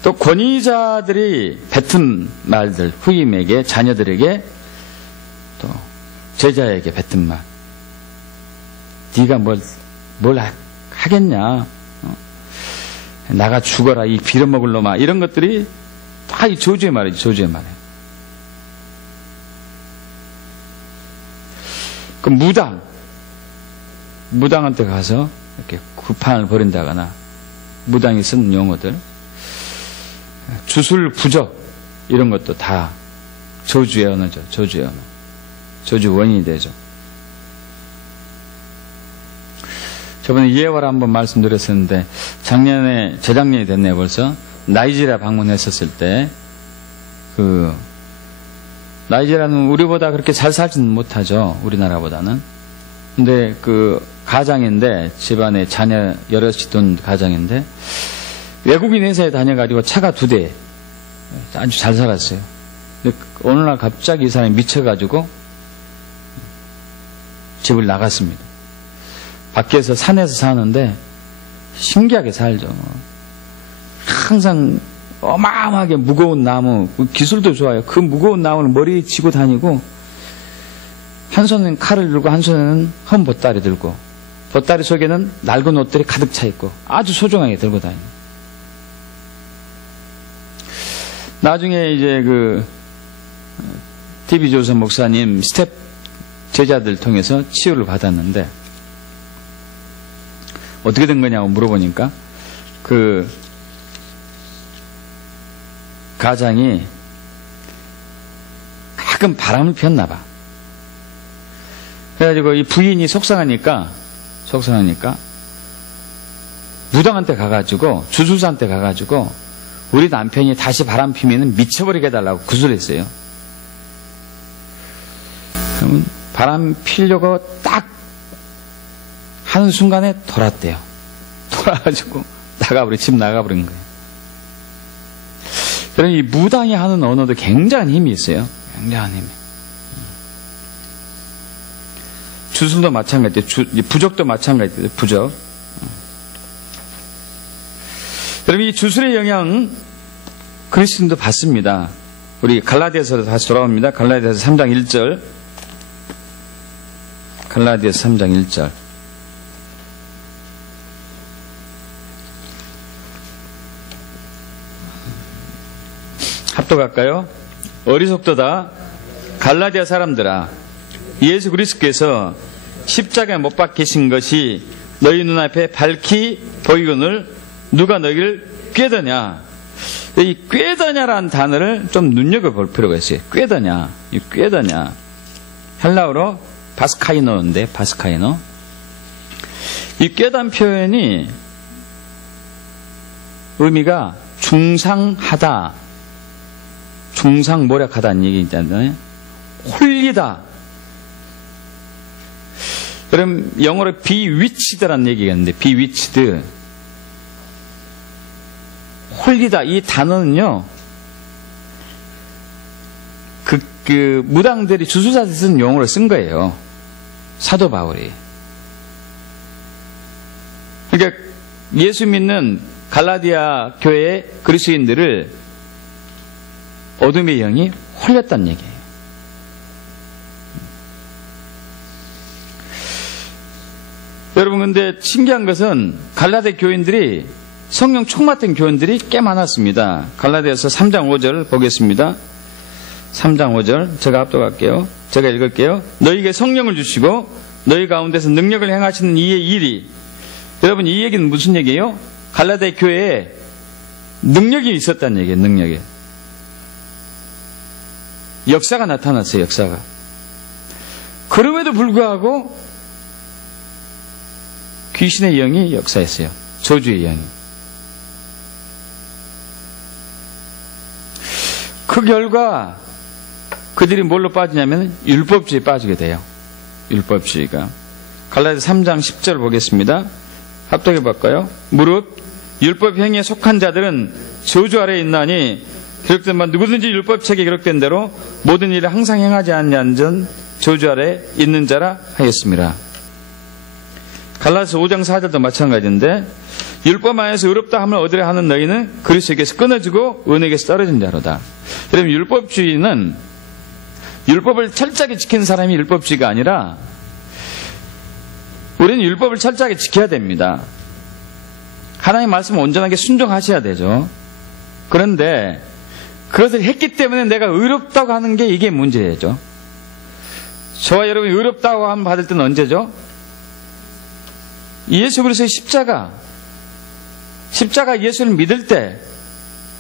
또 권위자들이 뱉은 말들, 후임에게, 자녀들에게, 또 제자에게 뱉은 말. 네가 뭘 하겠냐? 나가 죽어라, 이 빌어먹을 놈아. 이런 것들이 다 이 저주의 말이죠, 저주의 말이에요. 그 무당한테 가서 이렇게 구판을 벌인다거나, 무당이 쓴 용어들, 주술 부적, 이런 것도 다 저주의 언어죠, 저주의 언어. 저주 원인이 되죠. 저번에 예화를 한번 말씀드렸었는데, 재작년이 됐네요, 벌써. 나이지리아 방문했었을 때, 나이지리아는 우리보다 그렇게 잘 살지는 못하죠, 우리나라보다는. 근데 가장인데, 집안에 자녀 여럿이 둔 가장인데, 외국인 회사에 다녀가지고 차가 2대, 아주 잘 살았어요. 근데 어느 날 갑자기 이 사람이 미쳐가지고, 집을 나갔습니다. 밖에서 산에서 사는데, 신기하게 살죠. 항상 어마어마하게 무거운 나무, 기술도 좋아요. 그 무거운 나무를 머리에 쥐고 다니고, 한 손에는 칼을 들고 한 손에는 헌 보따리 들고, 보따리 속에는 낡은 옷들이 가득 차 있고, 아주 소중하게 들고 다니고. 나중에 이제 TV조선 목사님 스텝 제자들 통해서 치유를 받았는데, 어떻게 된 거냐고 물어보니까, 가장이 가끔 바람을 피웠나 봐. 그래가지고 이 부인이 속상하니까 무당한테 가가지고, 주술사한테 가가지고, 우리 남편이 다시 바람 피면은 미쳐버리게 해달라고 구슬했어요. 그러면 바람 피려고 딱 하는 순간에 돌았대요. 돌아가지고 집 나가버린 거예요. 그러니 이 무당이 하는 언어도 굉장한 힘이 있어요. 굉장한 힘이. 주술도 마찬가지예요. 부적도 마찬가지예요. 부적. 여러분, 이 주술의 영향 그리스도인도 받습니다. 우리 갈라디아서로 다시 돌아옵니다. 갈라디아서 3장 1절. 갈라디아서 3장 1절. 합독할까요? 어리석도다. 갈라디아 사람들아, 예수 그리스도께서 십자가에 못 박히신 것이 너희 눈앞에 밝히 보이거늘 누가 너희를 꾀더냐. 이 꾀더냐라는 단어를 좀 눈여겨볼 필요가 있어요. 꾀더냐. 이 꾀더냐. 헬라어로 바스카이노인데, 바스카이노. 이 꾀단 표현이 의미가 중상하다, 중상모략하다는 얘기 있잖아요. 홀리다. 그럼 영어로 bewitched라는 얘기가 있는데, bewitched. 홀리다. 이 단어는요, 무당들이 주술사한테 쓴 용어로 쓴 거예요. 사도 바울이. 그러니까 예수 믿는 갈라디아 교회의 그리스도인들을 어둠의 영이 홀렸다는 얘기예요. 여러분, 근데 신기한 것은 갈라디아 교인들이, 성령 충만된 교인들이 꽤 많았습니다. 갈라디아서 3장 5절 보겠습니다. 3장 5절 제가 합독할게요. 제가 읽을게요. 너희에게 성령을 주시고 너희 가운데서 능력을 행하시는 이의 일이. 여러분, 이 얘기는 무슨 얘기예요? 갈라디아 교회에 능력이 있었다는 얘기예요. 능력이. 역사가 나타났어요. 역사가. 그럼에도 불구하고 귀신의 영이 역사했어요. 저주의 영이. 그 결과 그들이 뭘로 빠지냐면 율법주의에 빠지게 돼요. 율법주의가. 갈라디아서 3장 10절 보겠습니다. 합독해 볼까요? 무릇 율법 행위에 속한 자들은 저주 아래에 있나니 기록된 바 누구든지 율법책에 기록된 대로 모든 일을 항상 행하지 않는 저주 아래에 있는 자라 하였습니다. 갈라디아서 5장 4절도 마찬가지인데 율법 안에서 의롭다 함을 얻으려 하는 너희는 그리스도에게서 끊어지고 은혜에게서 떨어진 자로다. 여러분 율법주의는 율법을 철저하게 지키는 사람이 율법주의가 아니라 우리는 율법을 철저하게 지켜야 됩니다. 하나님의 말씀을 온전하게 순종하셔야 되죠. 그런데 그것을 했기 때문에 내가 의롭다고 하는 게 이게 문제죠. 저와 여러분이 의롭다고 함을 받을 때는 언제죠? 예수 그리스도의 십자가 예수를 믿을 때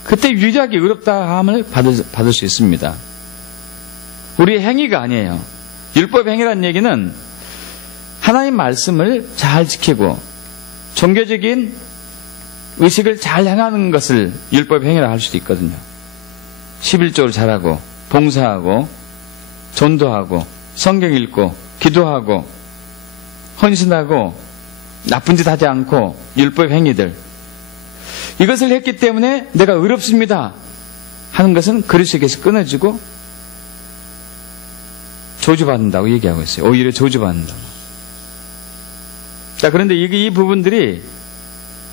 그때 유일하게 의롭다 함을 받을 수 있습니다. 우리의 행위가 아니에요. 율법 행위라는 얘기는 하나님 말씀을 잘 지키고 종교적인 의식을 잘 행하는 것을 율법 행위라 할 수도 있거든요. 11조를 잘하고 봉사하고 전도하고 성경 읽고 기도하고 헌신하고 나쁜 짓 하지 않고 율법 행위들 이것을 했기 때문에 내가 의롭습니다 하는 것은 그리스도에게서 끊어지고 저주받는다고 얘기하고 있어요. 오히려 저주받는다고. 자, 그런데 이 부분들이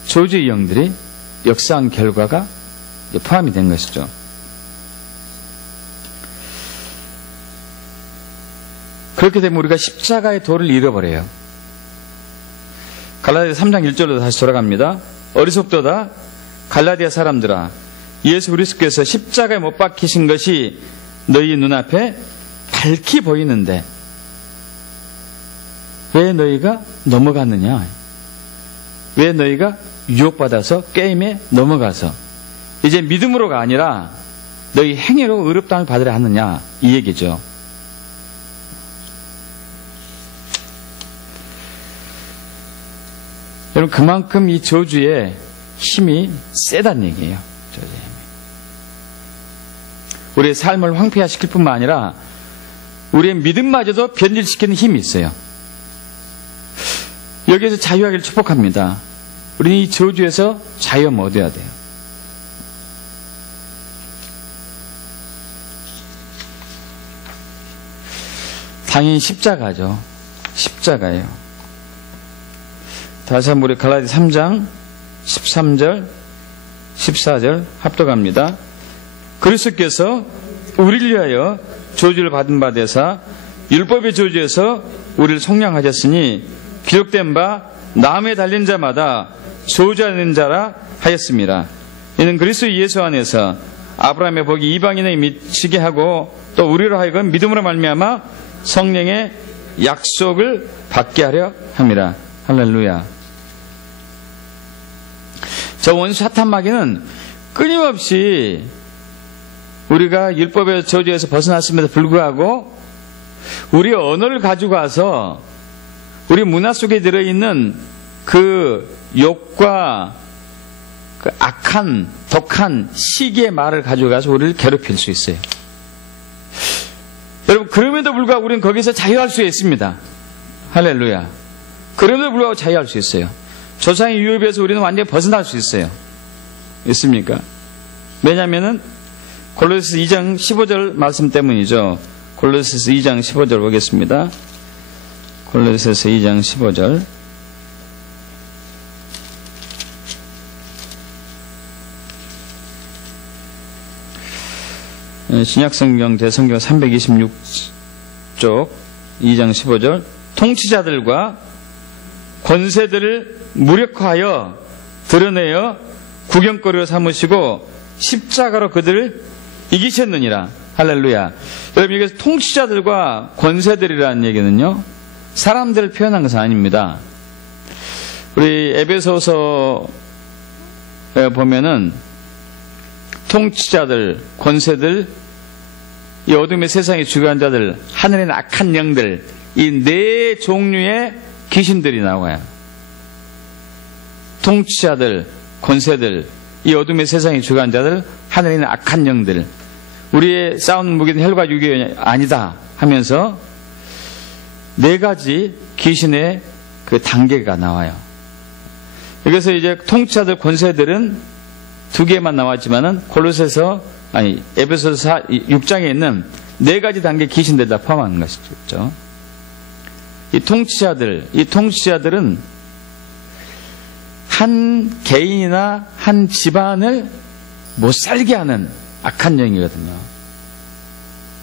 저주의 영들이 역사한 결과가 포함이 된 것이죠. 그렇게 되면 우리가 십자가의 도를 잃어버려요. 갈라디아 3장 1절로 다시 돌아갑니다. 어리석도다 갈라디아 사람들아 예수 그리스도께서 십자가에 못 박히신 것이 너희 눈앞에 밝히 보이는데 왜 너희가 넘어갔느냐? 왜 너희가 유혹받아서 게임에 넘어가서 이제 믿음으로가 아니라 너희 행위로 의롭다함을 받으려 하느냐? 이 얘기죠. 여러분 그만큼 이 저주의 힘이 세다는 얘기예요. 저주의 힘이. 우리의 삶을 황폐화시킬 뿐만 아니라 우리의 믿음마저도 변질시키는 힘이 있어요. 여기에서 자유하기를 축복합니다. 우리는 이 저주에서 자유함을 얻어야 돼요. 당연히 십자가죠. 십자가예요. 다시 한번 우리 갈라디아 3장 13절 14절 합독합니다. 그리스도께서 우리를 위하여 저주를 받은 바 되사 율법의 저주에서 우리를 속량하셨으니 기록된 바 나무에 달린 자마다 저주하는 자라 하였습니다. 이는 그리스도 예수 안에서 아브라함의 복이 이방인에게 미치게 하고 또 우리로 하여금 믿음으로 말미암아 성령의 약속을 받게 하려 함이라. 할렐루야. 저 원수 사탄 마귀는 끊임없이 우리가 율법의 저주에서 벗어났음에도 불구하고 우리 언어를 가지고 와서 우리 문화 속에 들어있는 그 욕과 그 악한 독한 시기의 말을 가지고 가서 우리를 괴롭힐 수 있어요. 여러분 그럼에도 불구하고 우리는 거기서 자유할 수 있습니다. 할렐루야. 그럼에도 불구하고 자유할 수 있어요. 조상의 유업에서 우리는 완전히 벗어날 수 있어요. 있습니까? 왜냐하면은 골로새서 2장 15절 말씀 때문이죠. 골로새서 2장 15절 보겠습니다. 골로새서 2장 15절. 신약성경 대성경 326쪽 2장 15절. 통치자들과 권세들을 무력화하여 드러내어 구경거리로 삼으시고 십자가로 그들을 이기셨느니라. 할렐루야. 여러분 여기서 통치자들과 권세들이라는 얘기는요 사람들을 표현한 것은 아닙니다. 우리 에베소서에 보면은 통치자들, 권세들, 이 어둠의 세상에 주관한 자들, 하늘의 악한 영들, 이 네 종류의 귀신들이 나와요. 통치자들, 권세들, 이 어둠의 세상에 주관한 자들, 하늘에 있는 악한 영들, 우리의 싸우는 무기는 혈과 육이 아니다 하면서 네 가지 귀신의 그 단계가 나와요. 그래서 이제 통치자들, 권세들은 두 개만 나왔지만은 에베소서 6장에 있는 네 가지 단계 귀신들 다 포함하는 것이죠. 이 통치자들은 한 개인이나 한 집안을 못 살게 하는 악한 영이거든요.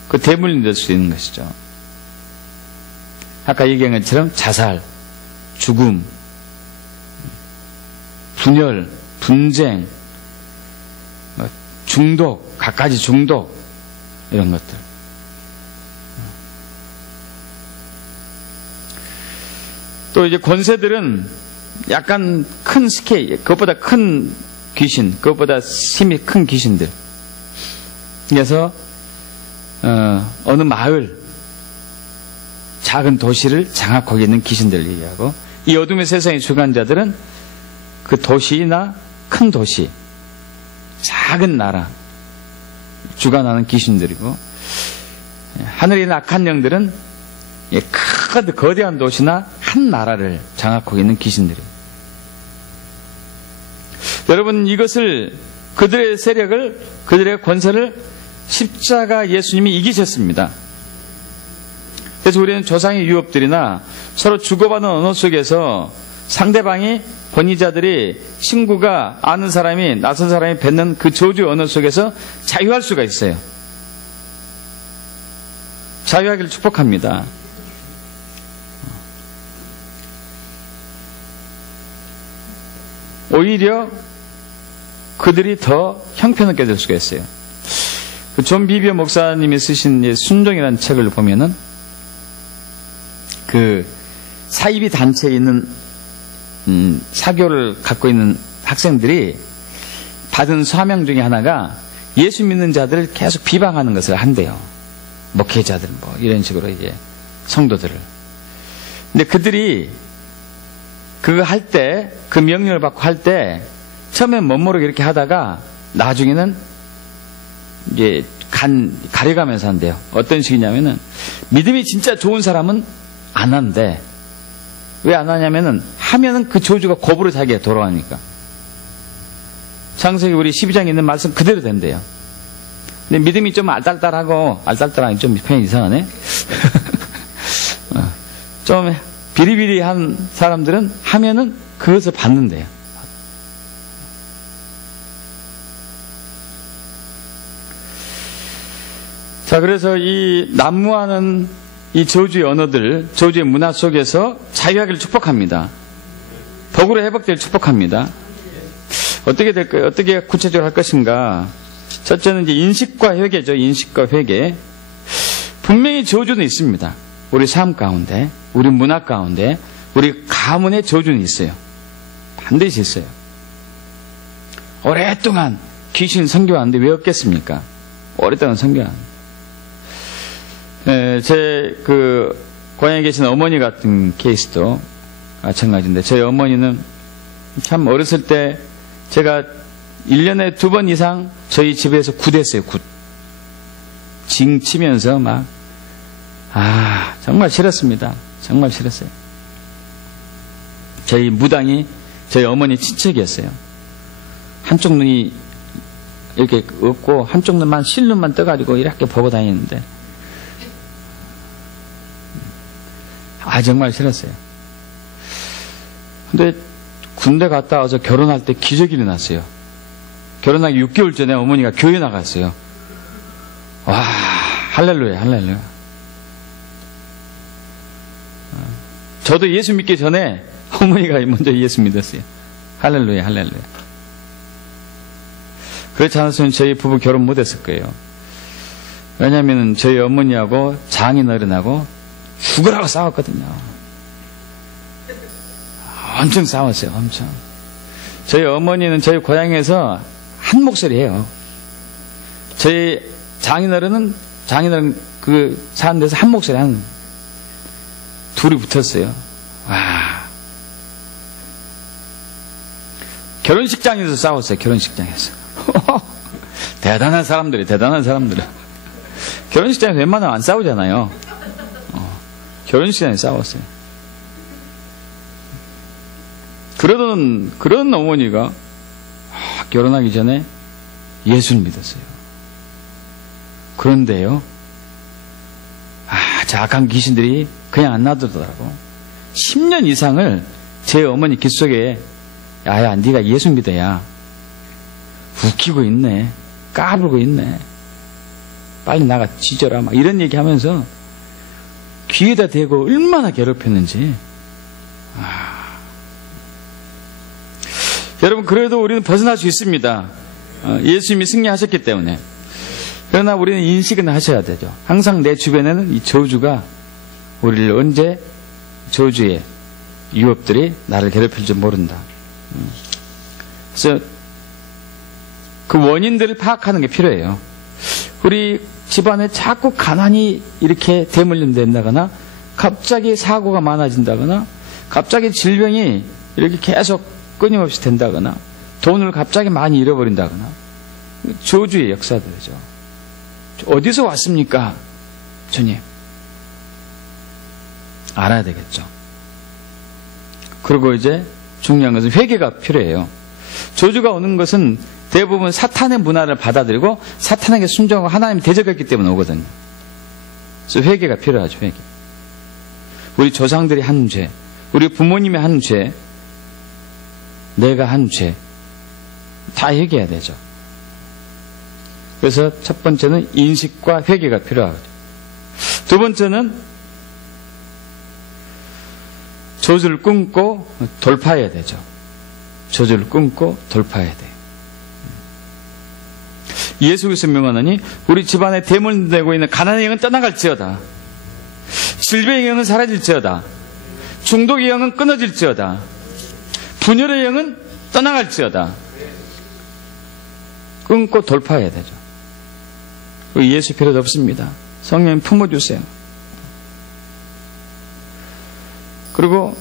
그 대물림이 될 수 있는 것이죠. 아까 얘기한 것처럼 자살, 죽음, 분열, 분쟁, 중독, 갖가지 중독, 이런 것들. 또 이제 권세들은 약간 큰 스케일, 그것보다 큰 귀신, 그것보다 힘이 큰 귀신들. 그래서 어느 마을, 작은 도시를 장악하고 있는 귀신들을 얘기하고, 이 어둠의 세상의 주관자들은 그 도시나 큰 도시, 작은 나라 주관하는 귀신들이고, 하늘에 있는 악한 영들은 큰 거대한 도시나 한 나라를 장악하고 있는 귀신들이에요. 여러분, 이것을, 그들의 세력을, 그들의 권세를 십자가 예수님이 이기셨습니다. 그래서 우리는 조상의 유업들이나 서로 주고받는 언어 속에서 상대방이, 권위자들이, 친구가, 아는 사람이, 낯선 사람이 뱉는 그 저주의 언어 속에서 자유할 수가 있어요. 자유하기를 축복합니다. 오히려 그들이 더 형편없게 될 수가 있어요. 그 존 비비어 목사님이 쓰신 순종이라는 책을 보면은 그 사이비 단체에 있는 사교를 갖고 있는 학생들이 받은 사명 중에 하나가 예수 믿는 자들을 계속 비방하는 것을 한대요. 목회자들 뭐 이런 식으로 이제 성도들을. 근데 그들이 그거 할 때, 그 명령을 받고 할 때 처음엔 멋모르게 이렇게 하다가 나중에는 이제 가려가면서 한대요. 어떤 식이냐면은 믿음이 진짜 좋은 사람은 안 한대. 왜 안 하냐면은 하면은 그 저주가 겁으로 자기가 돌아가니까. 창세기 우리 12장에 있는 말씀 그대로 된대요. 근데 믿음이 좀 알딸딸하기 좀 표현이 이상하네. 좀 비리비리한 사람들은 하면은 그것을 받는데요. 자, 그래서 이 난무하는 이 저주의 언어들, 저주의 문화 속에서 자유하기를 축복합니다. 덕으로 회복되기를 축복합니다. 어떻게 될까요? 어떻게 구체적으로 할 것인가? 첫째는 이제 인식과 회개죠. 인식과 회개. 분명히 저주는 있습니다. 우리 삶 가운데, 우리 문화 가운데, 우리 가문의 저주는 있어요. 반드시 있어요. 오랫동안 귀신 선교하는데 왜 없겠습니까? 오랫동안 선교하는데. 제 고향에 계신 어머니 같은 케이스도 마찬가지인데, 저희 어머니는 참 어렸을 때 제가 1년에 2번 이상 저희 집에서 굿했어요. 굿. 징 치면서 막 정말 싫었습니다. 정말 싫었어요. 저희 무당이 저희 어머니 친척이었어요. 한쪽 눈이 이렇게 없고 한쪽 눈만 실눈만 떠가지고 이렇게 보고 다니는데 정말 싫었어요. 근데 군대 갔다 와서 결혼할 때 기적이 일어났어요. 결혼하기 6개월 전에 어머니가 교회 나갔어요. 와, 할렐루야, 할렐루야. 저도 예수 믿기 전에 어머니가 먼저 예수 믿었어요. 할렐루야, 할렐루야. 그렇지 않았으면 저희 부부 결혼 못했을 거예요. 왜냐하면 저희 어머니하고 장인어른하고 죽으라고 싸웠거든요. 엄청 싸웠어요. 엄청. 저희 어머니는 저희 고향에서 한 목소리 해요. 저희 장인어른은 그 사는 데서 한 목소리 하는 둘이 붙었어요. 와. 결혼식장에서 싸웠어요. 결혼식장에서. 대단한 사람들이. 결혼식장에서 웬만하면 안 싸우잖아요. 결혼식장에서 싸웠어요. 그런 어머니가 결혼하기 전에 예수를 믿었어요. 그런데요, 저 악한 귀신들이 그냥 안 놔두더라고. 10년 이상을 제 어머니 귓속에 야야 네가 예수 믿어야 웃기고 있네, 까불고 있네, 빨리 나가 지져라 막 이런 얘기하면서 귀에다 대고 얼마나 괴롭혔는지. 여러분, 그래도 우리는 벗어날 수 있습니다. 예수님이 승리하셨기 때문에. 그러나 우리는 인식은 하셔야 되죠. 항상 내 주변에는 이 저주가 우리를 언제 저주의 유업들이 나를 괴롭힐 줄 모른다. 그래서 그 원인들을 파악하는 게 필요해요. 우리 집안에 자꾸 가난이 이렇게 대물림된다거나, 갑자기 사고가 많아진다거나, 갑자기 질병이 이렇게 계속 끊임없이 된다거나, 돈을 갑자기 많이 잃어버린다거나, 저주의 역사들이죠. 어디서 왔습니까? 주님. 알아야 되겠죠. 그리고 이제 중요한 것은 회개가 필요해요. 저주가 오는 것은 대부분 사탄의 문화를 받아들이고 사탄에게 순종하고 하나님 대적했기 때문에 오거든요. 그래서 회개가 필요하죠. 회개. 우리 조상들이 한 죄, 우리 부모님이 한 죄, 내가 한 죄, 다 회개해야 되죠. 그래서 첫 번째는 인식과 회개가 필요하죠. 두 번째는 저주를 끊고 돌파해야 되죠. 저주를 끊고 돌파해야 돼요. 예수께서 명하노니 우리 집안에 대물되고 있는 가난의 영은 떠나갈지어다. 질병의 영은 사라질지어다. 중독의 영은 끊어질지어다. 분열의 영은 떠나갈지어다. 끊고 돌파해야 되죠. 예수 필요도 없습니다. 성령 품어주세요. 그리고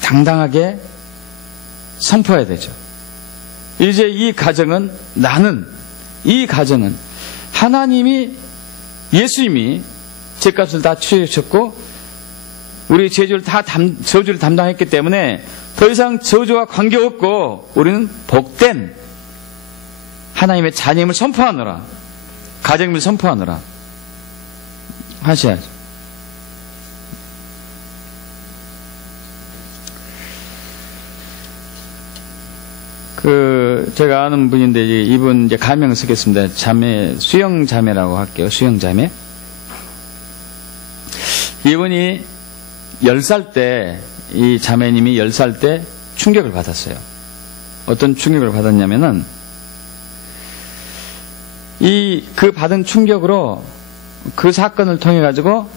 당당하게 선포해야 되죠. 이제 이 가정은 이 가정은 하나님이, 예수님이 죄값을 다 치르셨고 우리 저주를 담당했기 때문에 더 이상 저주와 관계없고 우리는 복된 하나님의 자녀임을 선포하노라, 가정임을 선포하노라 하셔야죠. 제가 아는 분인데, 이분 이제 가명 쓰겠습니다. 수영 자매라고 할게요. 수영 자매. 이분이 10살 때, 이 자매님이 10살 때 충격을 받았어요. 어떤 충격을 받았냐면은, 그 받은 충격으로 그 사건을 통해가지고,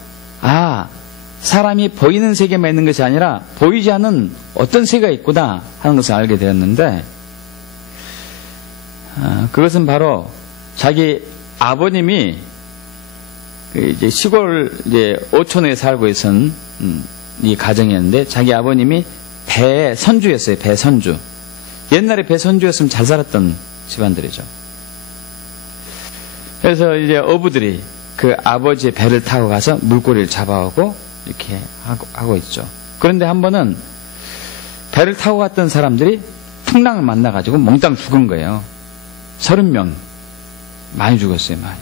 사람이 보이는 세계만 있는 것이 아니라 보이지 않는 어떤 세계가 있구나 하는 것을 알게 되었는데, 그것은 바로 자기 아버님이 이제 시골 오촌에 살고 있었던 이 가정이었는데, 자기 아버님이 배선주였어요. 배선주. 옛날에 배선주였으면 잘 살았던 집안들이죠. 그래서 이제 어부들이 그 아버지의 배를 타고 가서 물고기를 잡아오고 이렇게 하고 있죠. 그런데 한 번은 배를 타고 갔던 사람들이 풍랑을 만나가지고 몽땅 죽은 거예요. 30명. 많이 죽었어요, 많이.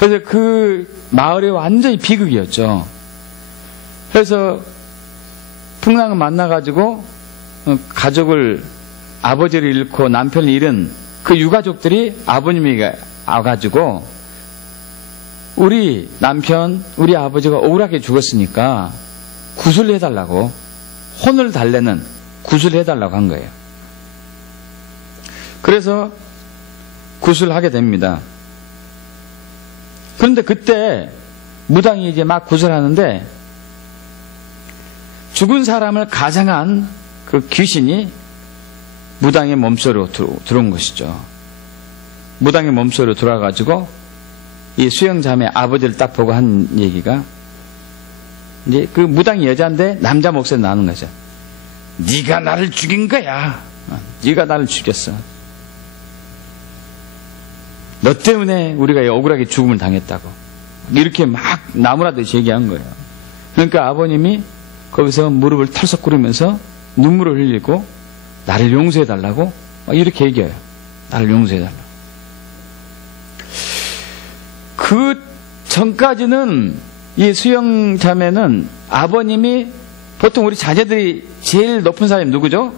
그래서 그 마을이 완전히 비극이었죠. 그래서 풍랑을 만나가지고 가족을, 아버지를 잃고 남편을 잃은 그 유가족들이 아버님이 와가지고 우리 남편, 우리 아버지가 억울하게 죽었으니까 구슬을 해달라고, 혼을 달래는 구슬을 해달라고 한 거예요. 그래서 구슬을 하게 됩니다. 그런데 그때 무당이 이제 막 구슬하는데 죽은 사람을 가장한 그 귀신이 무당의 몸속으로 들어온 것이죠. 무당의 몸속으로 들어와가지고 이 수영자매 아버지를 딱 보고 한 얘기가, 이제 그 무당이 여자인데 남자 목소리 나는 거죠. 네가 나를 죽인 거야. 네가 나를 죽였어. 너 때문에 우리가 억울하게 죽음을 당했다고. 이렇게 막 나무라듯이 얘기한 거예요. 그러니까 아버님이 거기서 무릎을 털썩 꿇으면서 눈물을 흘리고 나를 용서해달라고 이렇게 얘기해요. 나를 용서해달라고. 그 전까지는 이 수영 자매는 아버님이, 보통 우리 자녀들이 제일 높은 사람이 누구죠?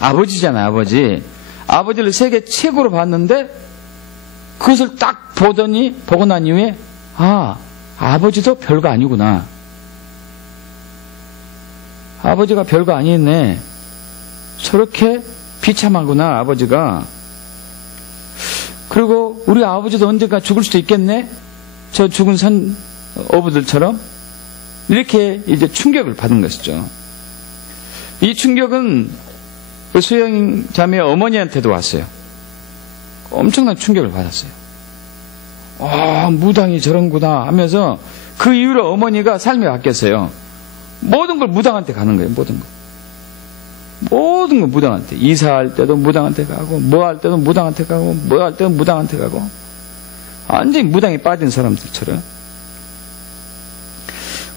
아버지잖아요, 아버지. 아버지를 세계 최고로 봤는데 그것을 딱 보고 난 이후에, 아, 아버지도 별거 아니구나. 아버지가 별거 아니네. 저렇게 비참하구나, 아버지가. 그리고 우리 아버지도 언젠가 죽을 수도 있겠네? 저 죽은 어부들처럼? 이렇게 이제 충격을 받은 것이죠. 이 충격은 그 수영 자매 어머니한테도 왔어요. 엄청난 충격을 받았어요. 무당이 저런구나 하면서 그 이후로 어머니가 삶이 바뀌었어요. 모든 걸 무당한테 가는 거예요, 모든 거. 모든 거 무당한테. 이사할 때도 무당한테 가고, 뭐 할 때도 무당한테 가고, 뭐 할 때도 무당한테 가고. 완전히 무당에 빠진 사람들처럼.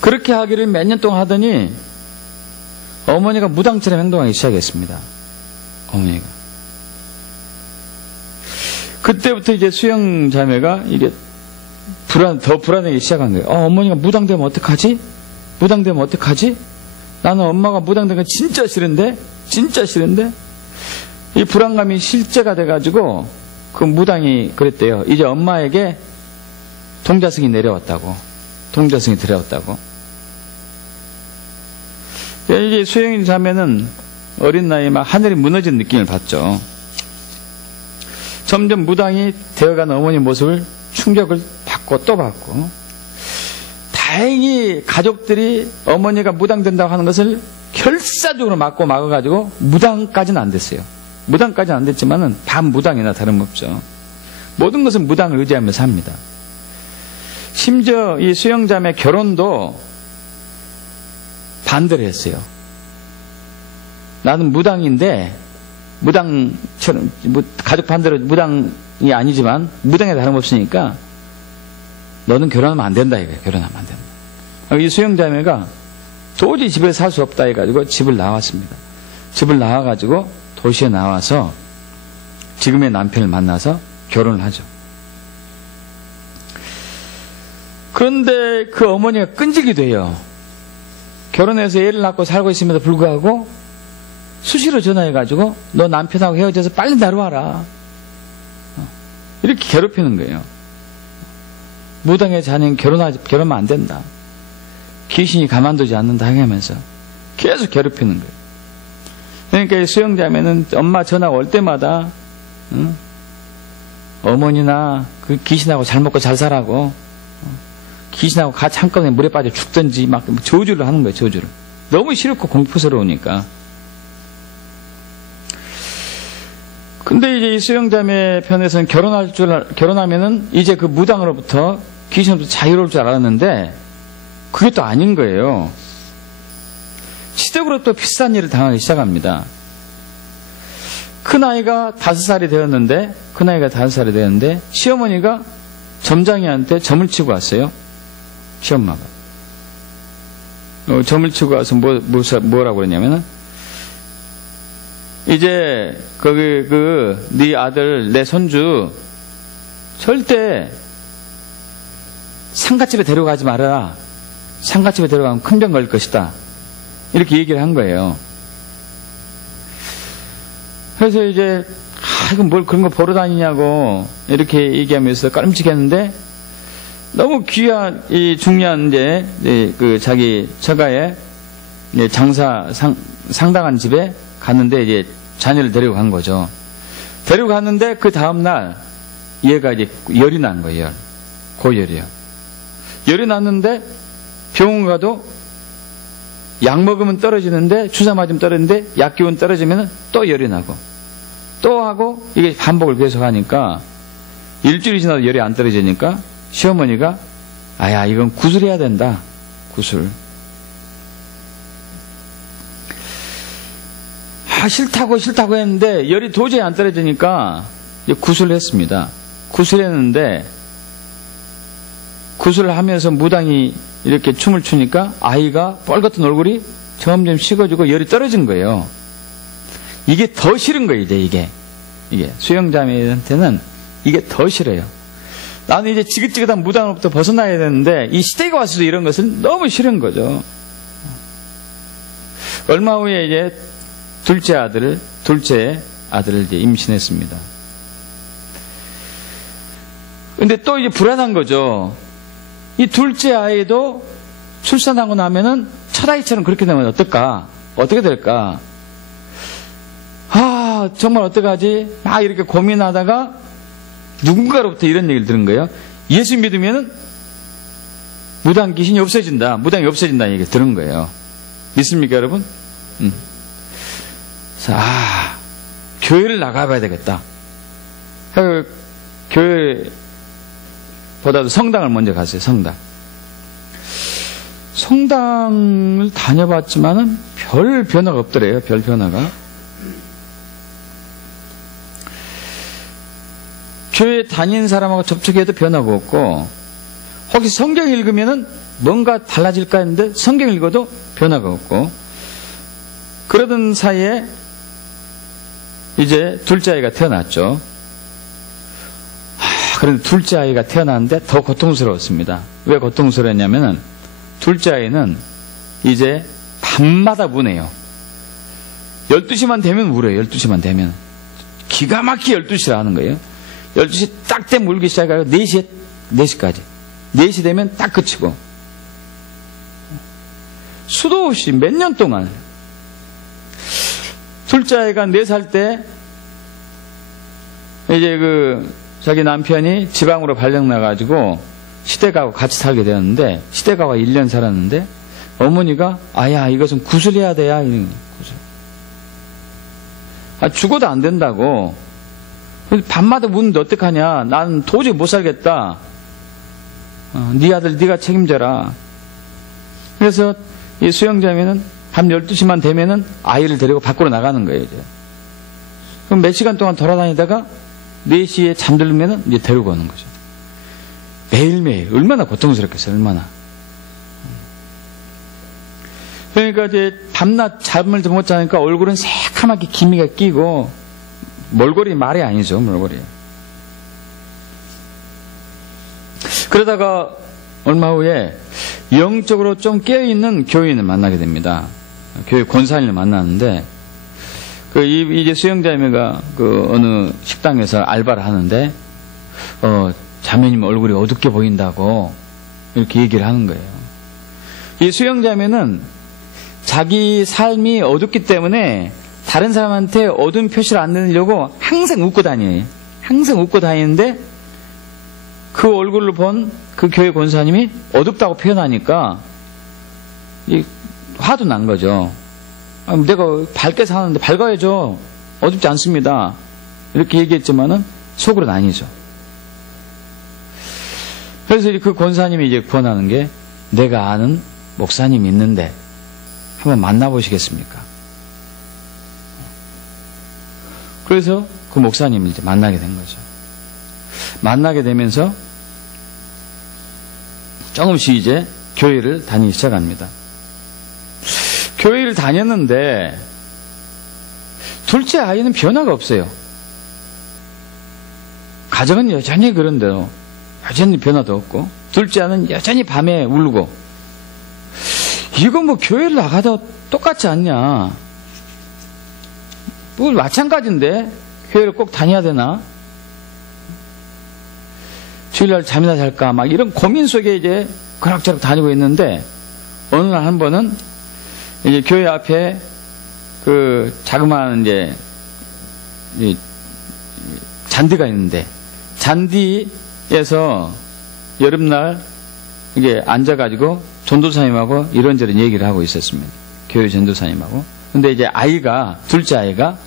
그렇게 하기를 몇 년 동안 하더니 어머니가 무당처럼 행동하기 시작했습니다. 어머니가. 그때부터 이제 수영 자매가 이게 더 불안하기 시작한 거예요. 어머니가 무당되면 어떡하지? 무당되면 어떡하지? 나는 엄마가 무당된 건 진짜 싫은데? 진짜 싫은데? 이 불안감이 실제가 돼가지고 그 무당이 그랬대요. 이제 엄마에게 동자승이 내려왔다고. 동자승이 들어왔다고. 이제 수영 자매는 어린 나이에 막 하늘이 무너진 느낌을 받죠. 점점 무당이 되어가는 어머니 모습을 충격을 받고 또 받고, 다행히 가족들이 어머니가 무당된다고 하는 것을 결사적으로 막아가지고 무당까지는 안 됐어요. 무당까지는 안 됐지만은 반무당이나 다름없죠. 모든 것은 무당을 의지하면서 합니다. 심지어 이 수영자매 결혼도 반대를 했어요. 나는 무당인데, 무당처럼, 가족 반대로 무당이 아니지만, 무당에 다름없으니까, 너는 결혼하면 안 된다, 이거예요. 결혼하면 안 된다. 이 수영자매가 도저히 집에 살 수 없다 해가지고 집을 나왔습니다. 집을 나와가지고 도시에 나와서 지금의 남편을 만나서 결혼을 하죠. 그런데 그 어머니가 끈질기 돼요. 결혼해서 애를 낳고 살고 있음에도 불구하고 수시로 전화해가지고 너 남편하고 헤어져서 빨리 나로 와라. 이렇게 괴롭히는 거예요. 무당의 자녀는 결혼하면 안 된다. 귀신이 가만두지 않는다 하면서 계속 괴롭히는 거예요. 그러니까 이 수영자매는 엄마 전화 올 때마다 어머니나 그 귀신하고 잘 먹고 잘 살라고, 귀신하고 같이 한꺼번에 물에 빠져 죽든지 막 저주를 하는 거예요. 저주를. 너무 싫고 공포스러우니까. 근데 이제 이 수영자매 편에서는 결혼하면은 이제 그 무당으로부터 귀신으로부터 자유로울 줄 알았는데 그게 또 아닌 거예요. 시댁으로 또 비슷한 일을 당하기 시작합니다. 큰아이가 5살이 되었는데 시어머니가 점장이한테 점을 치고 왔어요. 시엄마가. 점을 치고 와서 뭐라고 그러냐면은, 이제 거기 네 아들 내 손주 절대 상갓집에 데려가지 말아라. 상갓집에 데려가면 큰 병 걸릴 것이다. 이렇게 얘기를 한 거예요. 그래서 이제 이건 뭘 그런 거 보러 다니냐고 이렇게 얘기하면서 까름직했는데, 너무 귀한 이 중요한 이제 그 자기 처가에 상당한 집에 갔는데 이제 자녀를 데리고 간 거죠. 데리고 갔는데 그 다음 날 얘가 이제 열이 난 거예요. 고열이요. 열이 났는데 병원 가도 약 먹으면 떨어지는데, 주사 맞으면 떨어지는데 약 기운 떨어지면 또 열이 나고, 또 하고 이게 반복을 계속하니까 일주일이 지나도 열이 안 떨어지니까 시어머니가 아야 이건 구술해야 된다. 구술. 싫다고 했는데 열이 도저히 안 떨어지니까 구술을 했습니다. 구술했는데 구술을 하면서 무당이 이렇게 춤을 추니까 아이가 뻘겋은 얼굴이 점점 식어지고 열이 떨어진 거예요. 이게 더 싫은 거예요. 이제 이게 수영자매한테는 이게 더 싫어요. 나는 이제 지긋지긋한 무당으로부터 벗어나야 되는데 이 시대가 와서도 이런 것은 너무 싫은 거죠. 얼마 후에 이제 둘째 아들을 이제 임신했습니다. 근데 또 이제 불안한 거죠. 이 둘째 아이도 출산하고 나면은 첫 아이처럼 그렇게 되면 어떨까? 어떻게 될까? 정말 어떡하지? 막 이렇게 고민하다가 누군가로부터 이런 얘기를 들은 거예요. 예수 믿으면은 무당 귀신이 없어진다. 무당이 없어진다는 얘기를 들은 거예요. 믿습니까, 여러분? 교회를 나가봐야 되겠다. 교회보다도 성당을 먼저 갔어요. 성당을 다녀봤지만은 별 변화가 없더래요. 별 변화가. 교회 다니는 사람하고 접촉해도 변화가 없고, 혹시 성경 읽으면은 뭔가 달라질까 했는데 성경 읽어도 변화가 없고, 그러던 사이에 이제 둘째 아이가 태어났죠. 그런데 둘째 아이가 태어났는데 더 고통스러웠습니다. 왜 고통스러웠냐면은 둘째 아이는 이제 밤마다 우네요. 12시만 되면 울어요. 12시만 되면. 기가 막히게 12시라 하는 거예요. 12시 딱 되면 울기 시작하고 4시까지. 4시 되면 딱 그치고. 수도 없이 몇 년 동안. 둘째 아이가 4살 때 이제 자기 남편이 지방으로 발령 나가지고 시댁하고 같이 살게 되었는데, 시댁하고 1년 살았는데 어머니가 아야 이것은 구술해야 돼야. 구술. 죽어도 안 된다고. 밤마다 우는데 어떡하냐. 나는 도저히 못 살겠다. 네 아들 네가 책임져라. 그래서 이 수영자매는 밤 12시만 되면은 아이를 데리고 밖으로 나가는 거예요. 이제. 그럼 몇 시간 동안 돌아다니다가 4시에 잠들면은 이제 데리고 오는 거죠. 매일매일. 얼마나 고통스럽겠어요. 얼마나. 그러니까 이제 밤낮 잠을 못 자니까 얼굴은 새카맣게 기미가 끼고, 몰골이 말이 아니죠. 몰골이. 그러다가 얼마 후에 영적으로 좀 깨어있는 교인을 만나게 됩니다. 교회 권사님을 만나는데, 이제 수영자매가 어느 식당에서 알바를 하는데, 자매님 얼굴이 어둡게 보인다고 이렇게 얘기를 하는 거예요. 이 수영자매는 자기 삶이 어둡기 때문에 다른 사람한테 어두운 표시를 안 내려고 항상 웃고 다녀요. 항상 웃고 다니는데 그 얼굴을 본 그 교회 권사님이 어둡다고 표현하니까 화도 난 거죠. 내가 밝게 사는데 밝아야죠. 어둡지 않습니다. 이렇게 얘기했지만은 속으로는 아니죠. 그래서 그 권사님이 이제 권하는 게, 내가 아는 목사님이 있는데 한번 만나보시겠습니까? 그래서 그 목사님을 이제 만나게 된 거죠. 만나게 되면서 조금씩 이제 교회를 다니기 시작합니다. 교회를 다녔는데 둘째 아이는 변화가 없어요. 가정은 여전히 그런데요. 여전히 변화도 없고, 둘째 아이는 여전히 밤에 울고. 이거 뭐 교회를 나가도 똑같지 않냐. 뭐 마찬가지인데 교회를 꼭 다녀야 되나? 주일날 잠이나 잘까? 막 이런 고민 속에 이제 그럭저럭 다니고 있는데, 어느 날 한 번은 이제 교회 앞에 자그마한 이제 잔디가 있는데, 잔디에서 여름날 이게 앉아가지고 전도사님하고 이런저런 얘기를 하고 있었습니다. 교회 전도사님하고. 근데 이제 둘째 아이가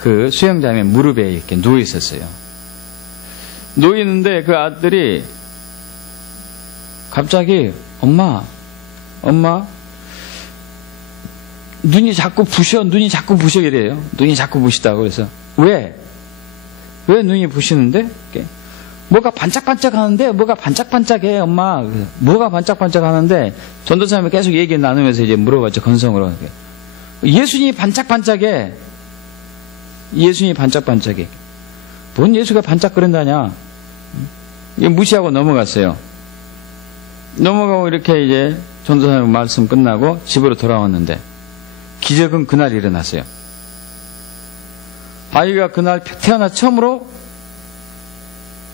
그 수영자의 무릎에 이렇게 누워 있었어요. 누워 있는데 그 아들이 갑자기 엄마 눈이 자꾸 부셔 이래요. 눈이 자꾸 부시다고. 그래서 왜 눈이 부시는데? 뭐가 반짝반짝 하는데? 뭐가 반짝반짝해 엄마. 뭐가 반짝반짝 하는데? 전도사님이 계속 얘기 나누면서 이제 물어봤죠. 건성으로. 예수님이 반짝반짝해. 예수님이 반짝반짝해. 뭔 예수가 반짝거린다냐? 무시하고 넘어갔어요. 넘어가고 이렇게 이제 전도사님 말씀 끝나고 집으로 돌아왔는데 기적은 그날 일어났어요. 아이가 그날 태어나 처음으로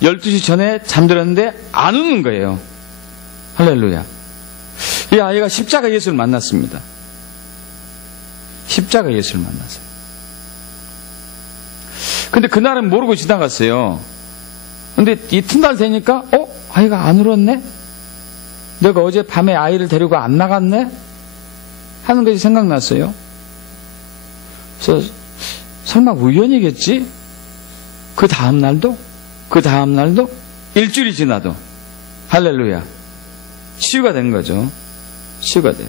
12시 전에 잠들었는데 안 우는 거예요. 할렐루야. 이 아이가 십자가 예수를 만났습니다. 십자가 예수를 만났어요. 근데 그날은 모르고 지나갔어요. 근데 이튿날 되니까 아이가 안 울었네? 내가 어제 밤에 아이를 데리고 안 나갔네? 하는 것이 생각났어요. 그래서 설마 우연이겠지? 그 다음 날도 일주일이 지나도 할렐루야. 치유가 된 거죠. 치유가 돼요.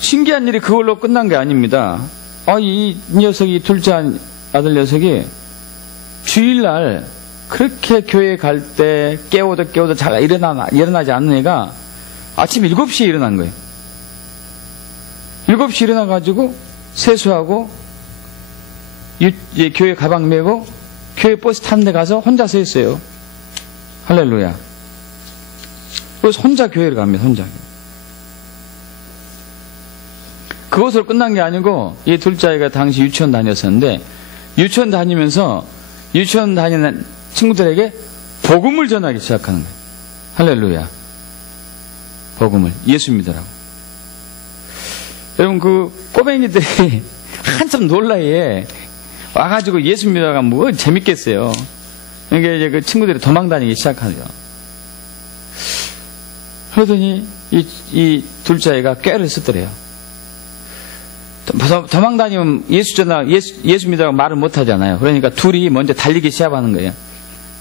신기한 일이 그걸로 끝난 게 아닙니다. 이 녀석이, 둘째 아들 녀석이 주일날 그렇게 교회 갈 때 깨워도 잘 일어나지 않는 애가 아침 7시에 일어난 거예요. 7시에 일어나가지고 세수하고 교회 가방 메고 교회 버스 타는 데 가서 혼자 서 있어요. 할렐루야. 그래서 혼자 교회를 갑니다. 혼자. 그것으로 끝난 게 아니고 이 둘째 아이가 당시 유치원 다녔었는데 유치원 다니면서 유치원 다니는 친구들에게 복음을 전하기 시작하는 거예요. 할렐루야. 복음을. 예수 믿으라고. 여러분 그 꼬맹이들이 한참 놀라에 와가지고 예수 믿어가 뭐 재밌겠어요. 그러니까 이제 그 친구들이 도망다니기 시작하죠. 그러더니 이 둘째 아이가 꾀를 쓰더래요. 도망다니면 예수 믿으라고 말을 못하잖아요. 그러니까 둘이 먼저 달리기 시작하는 거예요.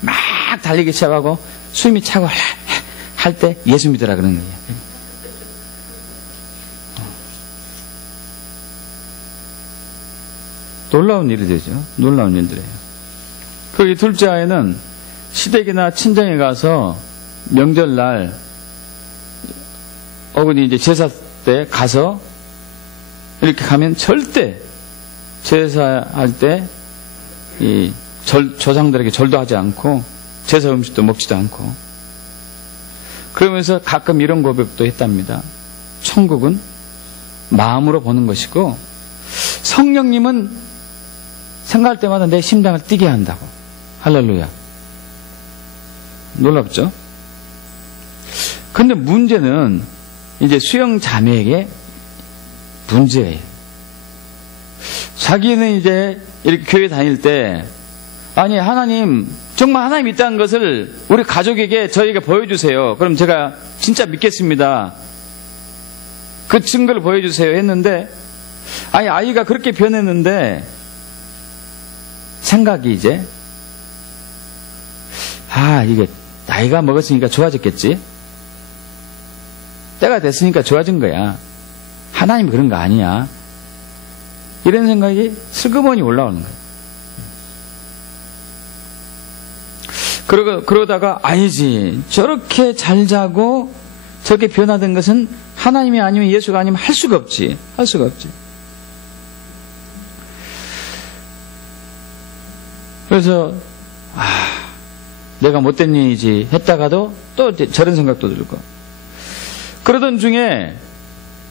막 달리기 시작하고 숨이 차고 할 때 예수 믿으라 그러는 거예요. 놀라운 일이 되죠. 놀라운 일들이에요. 그 둘째 아이는 시댁이나 친정에 가서 명절날 어머니 이제 제사 때 가서 이렇게 가면 절대 제사할 때 이 조상들에게 절도 하지 않고 제사 음식도 먹지도 않고 그러면서 가끔 이런 고백도 했답니다. 천국은 마음으로 보는 것이고 성령님은 생각할 때마다 내 심장을 뛰게 한다고. 할렐루야. 놀랍죠? 근데 문제는 이제 수영 자매에게 문제예요. 자기는 이제 이렇게 교회 다닐 때 아니 하나님 정말 하나님 있다는 것을 우리 가족에게 저에게 보여주세요. 그럼 제가 진짜 믿겠습니다. 그 증거를 보여주세요 했는데 아니 아이가 그렇게 변했는데 생각이 이제 이게 나이가 먹었으니까 좋아졌겠지. 때가 됐으니까 좋아진 거야. 하나님 그런 거 아니야. 이런 생각이 슬그머니 올라오는 거예요. 그러다가 아니지. 저렇게 잘 자고 저렇게 변화된 것은 하나님이 아니면 예수가 아니면 할 수가 없지. 할 수가 없지. 그래서 내가 못된 일이지 했다가도 또 저런 생각도 들고 그러던 중에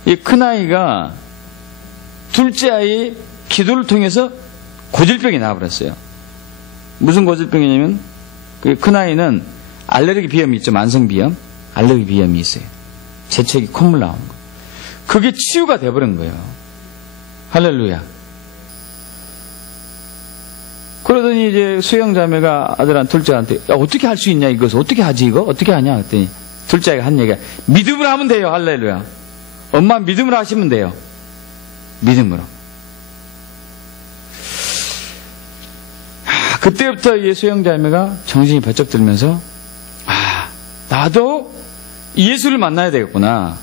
이 큰아이가 둘째 아이 기도를 통해서 고질병이 나와버렸어요. 무슨 고질병이냐면 그 큰아이는 알레르기 비염이 있죠. 만성비염. 알레르기 비염이 있어요. 재채기 콧물 나오는 거. 그게 치유가 돼버린 거예요. 할렐루야. 그러더니 이제 수영자매가 둘째한테 어떻게 할 수 있냐 이것을 어떻게 하지 이거 어떻게 하냐 그랬더니 둘째가 한 얘기가 믿음으로 하면 돼요. 할렐루야. 엄마 믿음으로 하시면 돼요. 믿음으로. 그때부터 예수 형제자매가 정신이 번쩍 들면서 나도 예수를 만나야 되겠구나.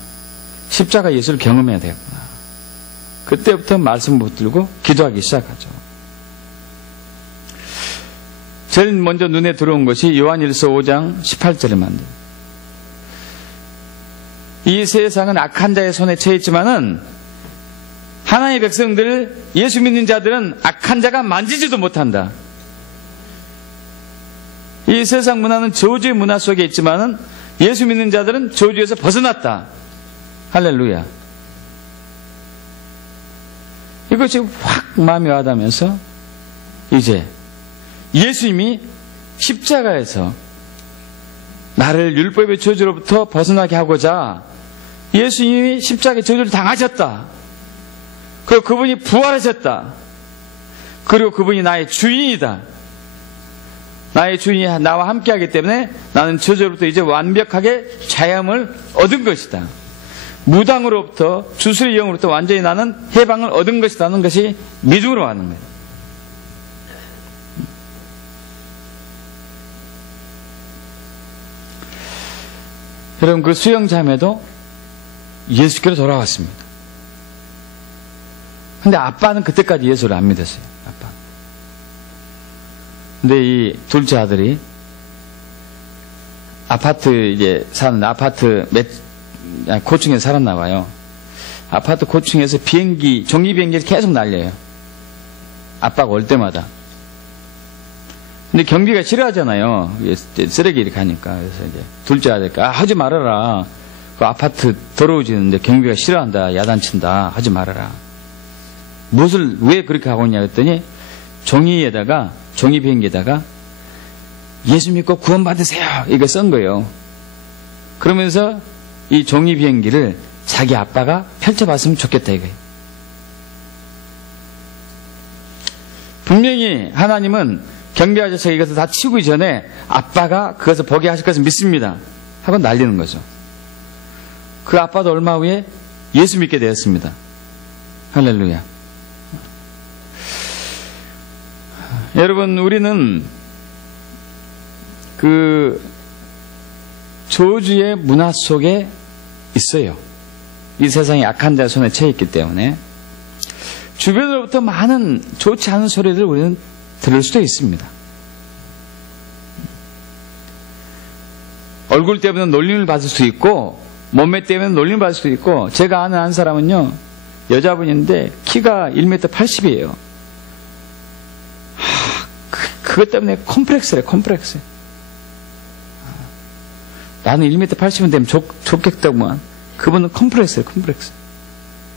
십자가 예수를 경험해야 되겠구나. 그때부터 말씀 붙들고 기도하기 시작하죠. 제일 먼저 눈에 들어온 것이 요한일서 5장 18절을 만든. 이 세상은 악한 자의 손에 처해 있지만은 하나님의 백성들, 예수 믿는 자들은 악한 자가 만지지도 못한다. 이 세상 문화는 저주의 문화 속에 있지만은 예수 믿는 자들은 저주에서 벗어났다. 할렐루야. 이것이 확 마음이 와닿으면서 이제 예수님이 십자가에서 나를 율법의 저주로부터 벗어나게 하고자 예수님이 십자가의 저주를 당하셨다. 그리고 그분이 부활하셨다. 그리고 그분이 나의 주인이다. 나의 주인이 나와 함께하기 때문에 나는 저주로부터 이제 완벽하게 자유함을 얻은 것이다. 무당으로부터, 주술의 영으로부터 완전히 나는 해방을 얻은 것이라는 것이 믿음으로 하는 거예요. 여러분, 그 수영자매도 예수께로 돌아왔습니다. 근데 아빠는 그때까지 예수를 안 믿었어요. 아빠. 근데 이 둘째 아들이 아파트 고층에 살았나 봐요. 아파트 고층에서 종이 비행기를 계속 날려요. 아빠가 올 때마다. 근데 경비가 싫어하잖아요. 쓰레기 이렇게 하니까. 그래서 이제 둘째 아들까 하지 말아라. 그 아파트 더러워지는데 경비가 싫어한다. 야단친다. 하지 말아라. 왜 그렇게 하고 있냐 했더니 종이 비행기에다가 예수 믿고 구원받으세요. 이거 쓴 거예요. 그러면서 이 종이 비행기를 자기 아빠가 펼쳐봤으면 좋겠다 이거예요. 분명히 하나님은 경비 아저씨가 이것을 다 치우기 전에 아빠가 그것을 보게 하실 것을 믿습니다 하고 날리는 거죠. 그 아빠도 얼마 후에 예수 믿게 되었습니다. 할렐루야. 여러분, 우리는 그 저주의 문화 속에 있어요. 이 세상이 악한 자의 손에 처해 있기 때문에 주변으로부터 많은 좋지 않은 소리를 우리는 들을 수도 있습니다. 얼굴 때문에 놀림을 받을 수도 있고 몸매 때문에 놀림을 받을 수도 있고, 제가 아는 한 사람은요, 여자분인데 키가 1m 80이에요. 그것 때문에 콤플렉스래. 나는 1m 80은 되면 좋겠다고만. 그분은 콤플렉스예요.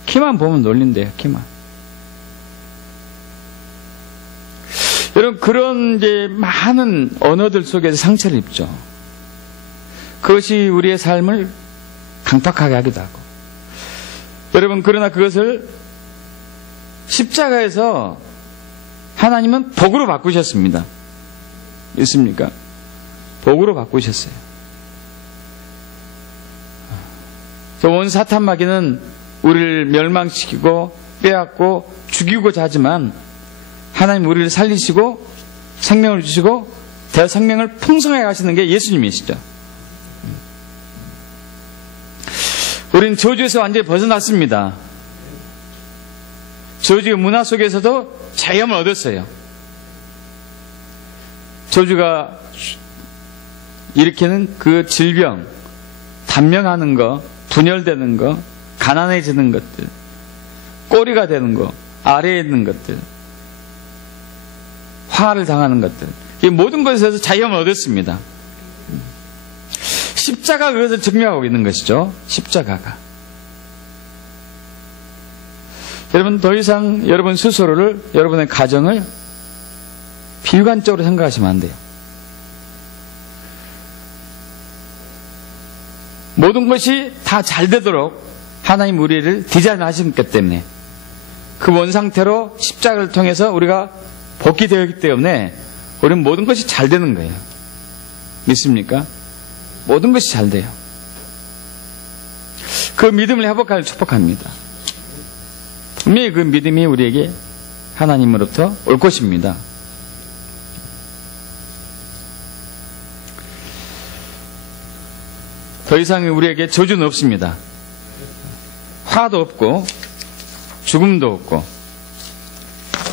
키만 보면 놀린대요. 키만. 여러분, 그런 이제 많은 언어들 속에서 상처를 입죠. 그것이 우리의 삶을 강팍하게 하기도 하고. 여러분, 그러나 그것을 십자가에서 하나님은 복으로 바꾸셨습니다. 있습니까? 복으로 바꾸셨어요. 온 사탄마귀는 우리를 멸망시키고 빼앗고 죽이고자 하지만 하나님 우리를 살리시고 생명을 주시고 생명을 풍성하게 하시는 게 예수님이시죠. 우리는 저주에서 완전히 벗어났습니다. 저주의 문화 속에서도 자유함을 얻었어요. 저주가 일으키는 그 질병, 단명하는 거, 분열되는 거, 가난해지는 것들, 꼬리가 되는 거, 아래에 있는 것들, 화를 당하는 것들, 이 모든 것에서 자유함을 얻었습니다. 십자가가 그것을 증명하고 있는 것이죠. 십자가가. 여러분, 더 이상 여러분 스스로를, 여러분의 가정을 비관적으로 생각하시면 안 돼요. 모든 것이 다 잘 되도록 하나님 우리를 디자인하셨기 때문에, 그 원상태로 십자가를 통해서 우리가 복귀되었기 때문에 우리는 모든 것이 잘 되는 거예요. 믿습니까? 모든 것이 잘 돼요. 그 믿음을 회복하길 축복합니다. 분명히 그 믿음이 우리에게 하나님으로부터 올 것입니다. 더 이상 우리에게 저주는 없습니다. 화도 없고 죽음도 없고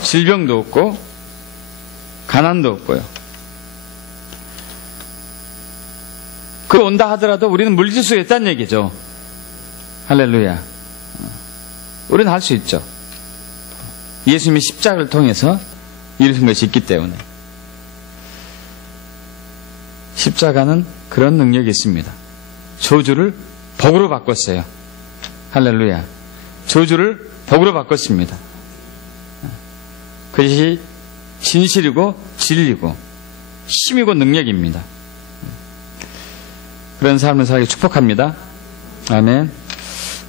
질병도 없고 가난도 없고요. 그 온다 하더라도 우리는 물질 수가 있다는 얘기죠. 할렐루야. 우리는 할 수 있죠. 예수님이 십자가를 통해서 이루신 것이 있기 때문에. 십자가는 그런 능력이 있습니다. 저주를 복으로 바꿨어요. 할렐루야. 저주를 복으로 바꿨습니다. 그것이 진실이고 진리고 힘이고 능력입니다. 그런 삶을 살기 축복합니다. 아멘.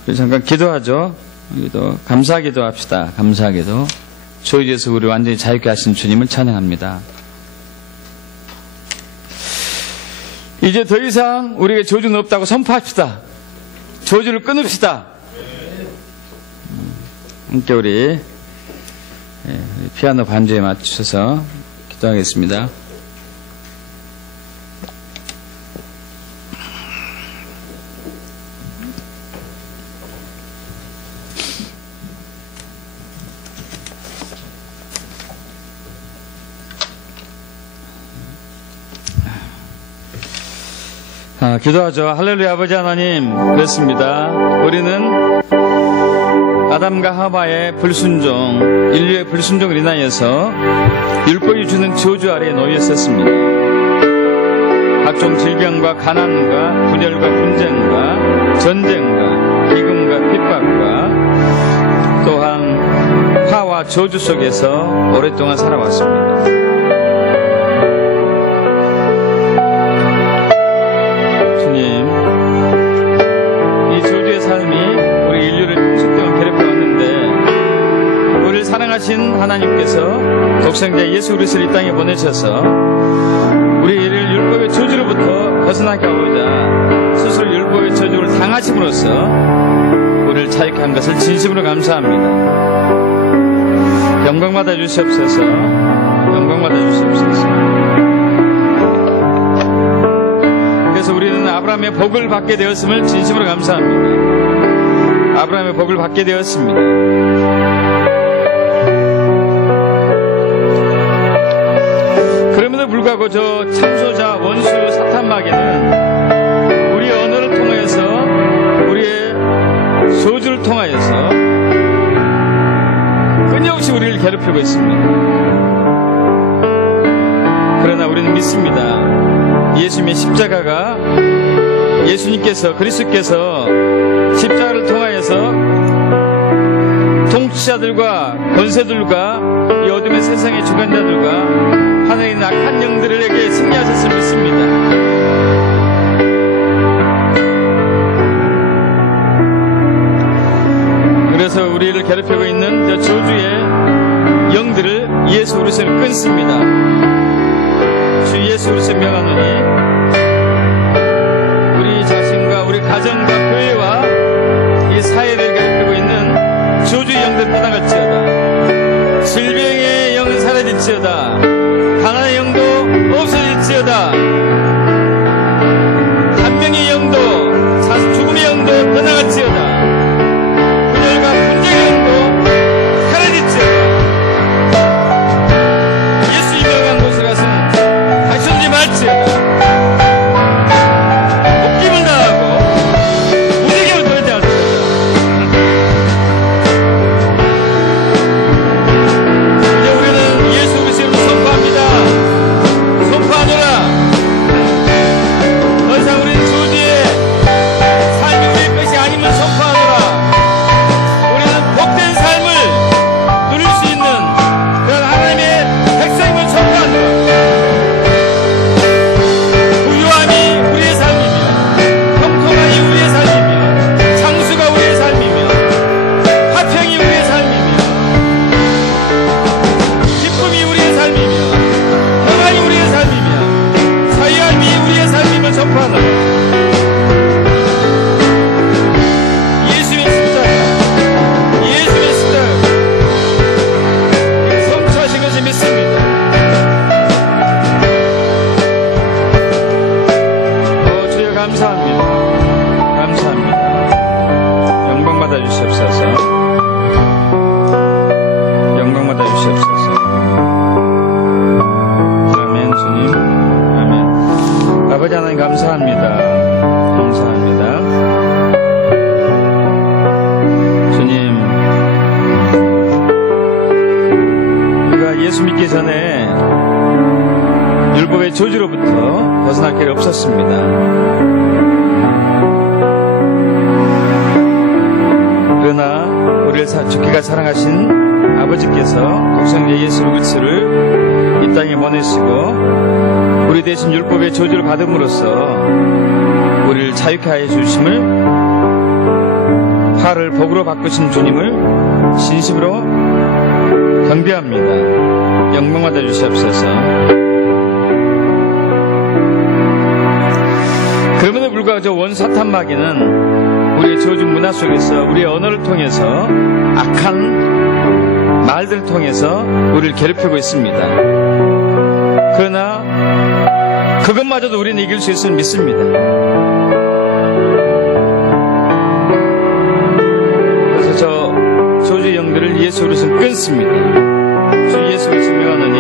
우리 잠깐 기도하죠. 기도, 감사기도 합시다. 감사기도. 저주에서 우리 완전히 자유케 하신 주님을 찬양합니다. 이제 더 이상 우리에게 저주는 없다고 선포합시다. 저주를 끊읍시다. 함께 우리 피아노 반주에 맞추셔서 기도하겠습니다. 기도하죠. 할렐루야. 아버지 하나님, 그렇습니다. 우리는 아담과 하와의 불순종, 인류의 불순종을 인하여서 율법이 주는 저주 아래에 놓여 있었습니다. 각종 질병과 가난과 분열과 분쟁과 전쟁과 기근과 핍박과 또한 화와 저주 속에서 오랫동안 살아왔습니다. 사랑하신 하나님께서 독생자 예수 그리스도를 이 땅에 보내셔서 우리를 율법의 저주로부터 벗어나게 하고자 스스로 율법의 저주를 당하심으로써 우리를 자유케 한 것을 진심으로 감사합니다. 영광받아 주시옵소서. 영광받아 주시옵소서. 그래서 우리는 아브라함의 복을 받게 되었음을 진심으로 감사합니다. 아브라함의 복을 받게 되었습니다. 그럼에도 불구하고 저 참소자 원수 사탄마귀는 우리의 언어를 통해서 우리의 소주를 통하여서 끊임없이 우리를 괴롭히고 있습니다. 그러나 우리는 믿습니다. 예수님의 십자가가 예수님께서 그리스도께서 십자가를 통하여서 통치자들과 권세들과 이 어둠의 세상의 주관자들과 하나님의 악한 영들에게 승리하셨음을 믿습니다. 그래서 우리를 괴롭히고 있는 저 저주의 영들을 예수 그리스도는 끊습니다. 주 예수 그리스도 명하노니 우리 자신과 우리 가정과 교회와 이 사회를 괴롭히고 있는 저주의 영들 떠나갈지어다. 질병의 영은 사라질지어다. 가난의 영도 없어질지어다. 단명의 영도 죽음의 영도 떠나갈지어다. 분열과 분쟁의 영도 사라질지어다. 예수 유명한 곳에 가서는 다시 오지 말지어다. 목김을 당하고 무지개를 돌지 않을지어다. 이제 우리는 예수 그리스도를 선포합니다. 선포하노라. 감사합니다. 감사합니다. 영광 받아 주시옵소서. 영광 받아 주시옵소서. 아멘. 주님, 아멘. 아버지 하나님 감사합니다. 감사합니다. 주님, 우리가 예수 믿기 전에 율법의 저주로부터 벗어날 길이 없었습니다. 그러나 우리를 죽기가 사랑하신 아버지께서 독생자 예수 그리스도를 이 땅에 보내시고 우리 대신 율법의 저주를 받음으로써 우리를 자유케 하여 주심을, 화를 복으로 바꾸신 주님을 진심으로 경배합니다. 영광 받아 주시옵소서. 그럼에도 불구하고 저 원사탄 마귀는 우리의 저주 문화 속에서 우리의 언어를 통해서 악한 말들을 통해서 우리를 괴롭히고 있습니다. 그러나 그것마저도 우리는 이길 수 있음을 믿습니다. 그래서 저 저주의 영들을 예수 그리스도는 끊습니다. 주 예수 그리스도 명하노니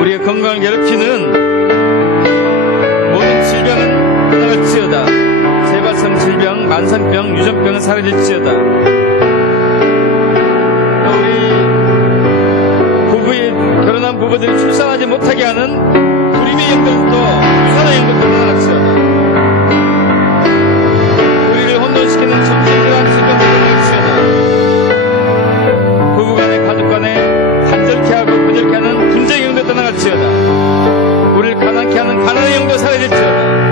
우리의 건강을 괴롭히는 모든 질병은 떠날지어다. 재발성 질병, 만성병, 유전병은 사라질지어다. 우리 결혼한 부부들이 출산하지 못하게 하는 불임의 영들도, 유산의 영들도 떠날지어다. 우리를 혼돈시키는 정신질환 질병도 떠날지어다. 부부간에, 가족간에 간절케 하고 부절케 하는 분쟁의 영도 떠나갈지어다. 우리를 가난케 하는 가난의 영도 사라질지어다.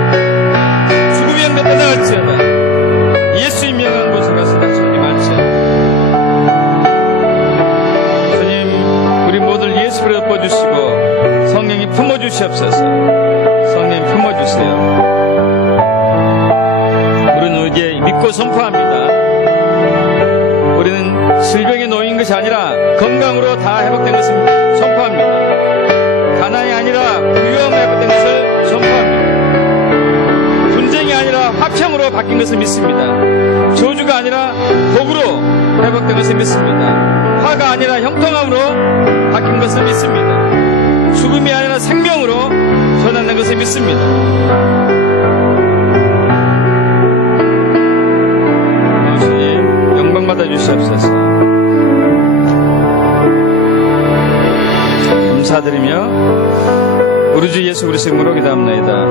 떠나갈지어다. 예수 임명한 곳에 가서 다시오지 말지어다. 주님, 우리 모두를 예수로 덮어주시고 성령이 품어주시옵소서. 성령이 품어주세요. 우리는 이제 믿고 선포합니다. 우리는 질병에 놓인 것이 아니라 건강으로 다 회복된 것을 선포합니다. 가난이 아니라 부유함으로 회복된 것을 선포합니다. 분쟁이 아니라 화평으로 바뀐 것을 믿습니다. 저주가 아니라 복으로 회복된 것을 믿습니다. 화가 아니라 형통함으로 바뀐 것을 믿습니다. 죽음이 아니라 생명으로 전환된 것을 믿습니다. 주님, 영광 받아 주시옵소서. 감사드리며 우리 주 예수 그리스도 이름으로 기도합니다.